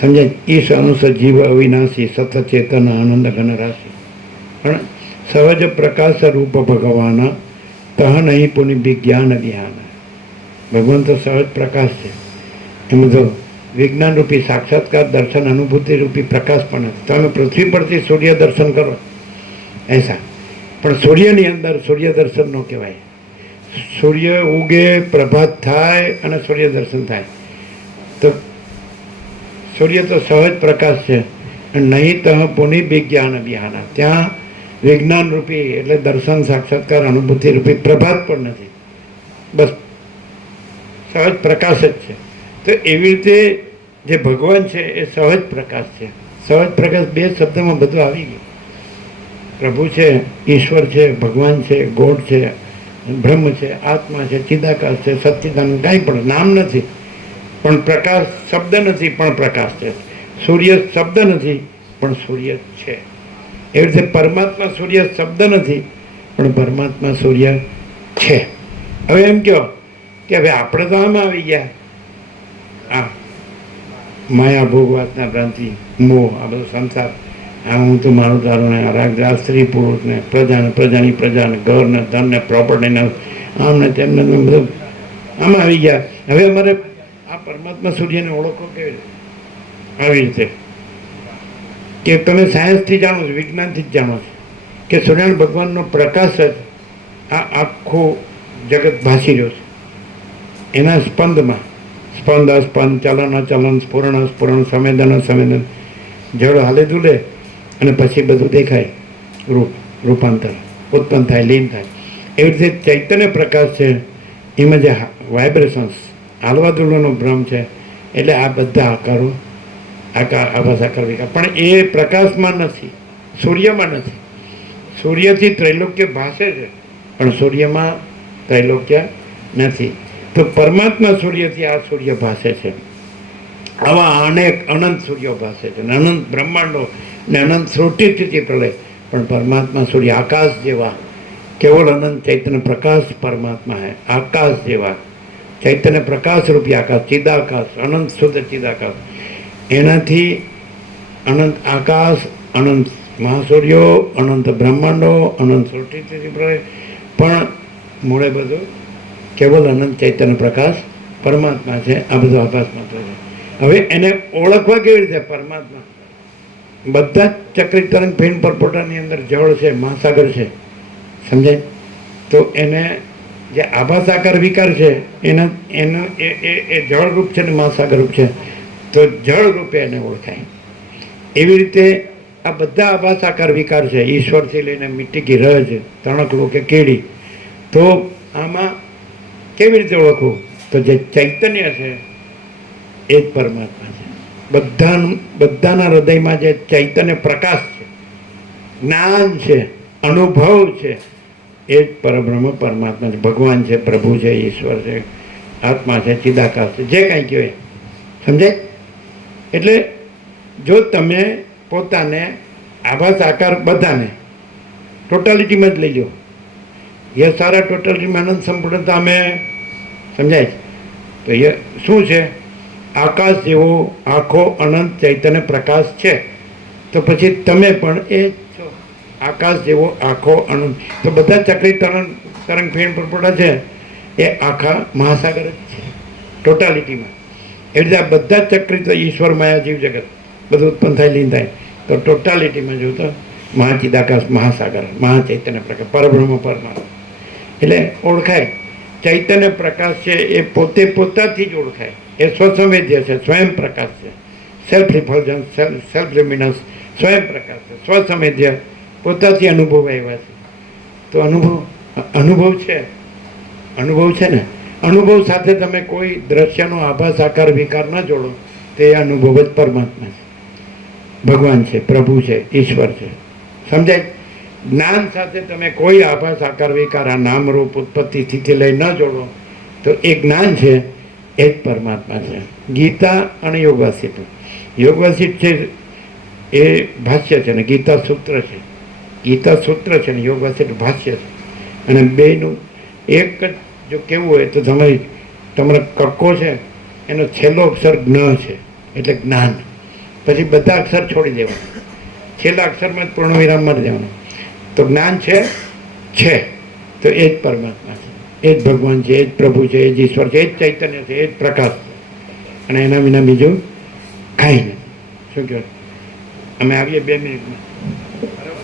સમજાય. ઈશ અનુસર જીવ અવિનાશી સતત ચેતન આનંદ ઘન રાશિ, પણ સહજ પ્રકાશ રૂપ ભગવાન તહ નહીં પુનિ વિજ્ઞાન વિહાન. ભગવાન તો સહજ પ્રકાશ છે, એમાં તો વિજ્ઞાન રૂપી સાક્ષાત્કાર દર્શન અનુભૂતિ રૂપી પ્રકાશ પણ નથી. તમે પૃથ્વી પરથી સૂર્ય દર્શન કરો એસા, પણ સૂર્યની અંદર સૂર્ય દર્શન ન કહેવાય. સૂર્ય ઉગે, પ્રભાત થાય અને સૂર્ય દર્શન થાય. તો સૂર્ય તો સહજ પ્રકાશ છે, નહીં તહ પુનિ વિજ્ઞાન વિહાના. ત્યાં વિજ્ઞાન રૂપી એટલે દર્શન સાક્ષાત્કાર અનુભૂતિ રૂપી પ્રભાત પણ નથી, બસ સહજ પ્રકાશ જ છે. તો એવી રીતે જે ભગવાન છે એ સહજ પ્રકાશ છે. સહજ પ્રકાશ બે શબ્દમાં બધું આવી ગયું. પ્રભુ છે, ઈશ્વર છે, ભગવાન છે, ગોડ છે, બ્રહ્મ છે, આત્મા છે, ચિદાકાશ છે, સચ્ચિદાનંદ, કાંઈ પણ નામ નથી પણ પ્રકાશ, શબ્દ નથી પણ પ્રકાશ છે. સૂર્ય શબ્દ નથી પણ સૂર્ય છે. એવી રીતે પરમાત્મા સૂર્ય શબ્દ નથી પણ પરમાત્મા સૂર્ય છે. હવે એમ કહો કે હવે આપણે તો આમાં આવી ગયા, આ માયા ભોગવાતના ભ્રાંતિ, મોહ, આ બધો સંસાર, આ હું તો મારું તારું ને રાગ, સ્ત્રી પુરુષને, પ્રજાને, પ્રજાની પ્રજાને, ઘરને, ધનને, પ્રોપર્ટીને, આમને તેમને બધું આમાં આવી ગયા. હવે અમારે આ પરમાત્મા સૂર્યને ઓળખો કેવી રીતે? આવી રીતે કે તમે સાયન્સથી જાણો છો, વિજ્ઞાનથી જ જાણો છો કે સૂર્યનારાયણ ભગવાનનો પ્રકાશ જ આ આખું જગત ભાસી રહ્યો છે. એના સ્પંદમાં સ્પંદ અસ્પંદ, ચલન અચલન, સ્ફુરણ અસ્ફુરણ, સંવેદન અસંવેદન, જળ હાલે ધૂલે અને પછી બધું દેખાય, રૂપાંતર ઉત્પન્ન થાય, લીન થાય. એવી રીતે ચૈતન્ય પ્રકાશ છે, એમાં જે વાઇબ્રેશન્સ, હાલવા ધૂલવાનો ભ્રમ છે, એટલે આ બધા આકારો, આભાસ આકાર વિકાર, પણ એ પ્રકાશમાં નથી, સૂર્યમાં નથી. સૂર્યથી ત્રૈલોક્ય ભાસે છે પણ સૂર્યમાં ત્રૈલોક્ય નથી. તો પરમાત્મા સૂર્યથી આ સૂર્ય ભાસે છે. આવા અનેક અનંત સૂર્યો ભાસે છે, અનંત બ્રહ્માંડો ને અનંત સૃષ્ટિ સ્થિતિ પ્રલય, પણ પરમાત્મા સૂર્ય આકાશ જેવા केवल अनंत चैतन्य प्रकाश परमात्मा है. आकाश जेवा चैतन्य प्रकाश रूपी आकाश, चिदाकाश, अनंत शुद्ध चिदाकाश. एनाथी अनंत आकाश, अनंत महासूर्यो, अनंत ब्रह्मांडो, अनंत सृष्टि पण मूळे बधु केवल अनंत चैतन्य प्रकाश परमात्मा है. आ बधु आकाश मात्र है. हवे एने ओळखवा केवी रीते? परमात्मा बधा चक्री तरंग फेन परपोटानी अंदर जळ छे, महासागर छे, समझे? तो एने जे आभास आकार विकार है एना एनो ए जल रूप है, महासागर रूप है, तो जल रूपे एने ओळखाय. एवी रीते आ बधा आभास आकार विकार है, ईश्वर थी लईने मिट्टी की रज, तणकलो के केड़ी. तो आमा केवी रीते ओळखवू? तो जे चैतन्य है ए ज परमात्मा है. बधाना हृदयमां जे चैतन्य प्रकाश है, ज्ञान है, अनुभव है, ए परब्रह्म परमात्मा है. भगवान है, प्रभु है, ईश्वर है, આત્મા છે, ચિદાકાશ છે, જે કાંઈ કહેવાય, સમજાય? એટલે જો તમે પોતાને આભાસ આકાર બધાને ટોટાલિટીમાં જ લઈ લો, એ સારા ટોટાલિટીમાં આનંદ સંપૂર્ણતા અમે સમજાય છે. તો એ શું છે? આકાશ જેવો આખો અનંત ચૈતન્ય પ્રકાશ છે, તો પછી તમે પણ એ જ છો, આકાશ જેવો આખો અનંત. તો બધા ચક્રી તરંગ ફેણ પરપોટા છે એ આખા મહાસાગર જ છે ટોટાલિટીમાં. એટલે આ બધા જ ચક્રી તો ઈશ્વર માયા જીવ જગત બધું ઉત્પન્ન થાય લીન થાય, તો ટોટાલિટીમાં જો તો મહાચિદાકાશ મહાસાગર મહાચૈતન્ય પ્રકાશ પરબ્રહ્મ પરમાત્મા એટલે ઓળખાય. ચૈતન્ય પ્રકાશ છે એ પોતે પોતાથી જ ઓળખાય, એ સ્વસંવેદ્ય છે, સ્વયં પ્રકાશ છે, સેલ્ફ રિફલ્જન્સ, સેલ્ફ લ્યુમિનસ સ્વયં પ્રકાશ છે, સ્વસંવેદ્ય પોતાથી અનુભવ આવ્યા છે. તો અનુભવ છે ને, અનુભવ સાથે તમે કોઈ દ્રશ્યનો આભાસ આકાર વિકાર ન જોડો તો એ અનુભવ જ પરમાત્મા છે, ભગવાન છે, પ્રભુ છે, ઈશ્વર છે, સમજાય? જ્ઞાન સાથે તમે કોઈ આભાસ આકાર વિકાર આ નામ રૂપ ઉત્પત્તિ સ્થિતિ લઈ ન જોડો તો એ જ્ઞાન છે એ જ પરમાત્મા છે. ગીતા અને યોગવાસિત છે એ ભાષ્ય છે ને ગીતા સૂત્ર છે, ગીતા સૂત્ર છે ને યોગવાસિત ભાષ્ય છે. અને બેયનું એક જ જો કહેવું હોય તો તમારા કક્કો છે એનો છેલ્લો અક્ષર જ્ઞ છે એટલે જ્ઞાન, પછી બધા અક્ષર છોડી દેવાના, છેલ્લા અક્ષરમાં જ પૂર્ણ વિરામ મારી દેવાનો. તો જ્ઞાન છે તો એ જ પરમાત્મા છે, એ જ ભગવાન છે, એ જ પ્રભુ છે, એ જ ઈશ્વર છે, એ જ ચૈતન્ય છે, એ જ પ્રકાશ છે. અને એના વિના બીજું કાંઈ નથી. શું કહેવાય? અમે આવીએ 2 મિનિટમાં. બરાબર.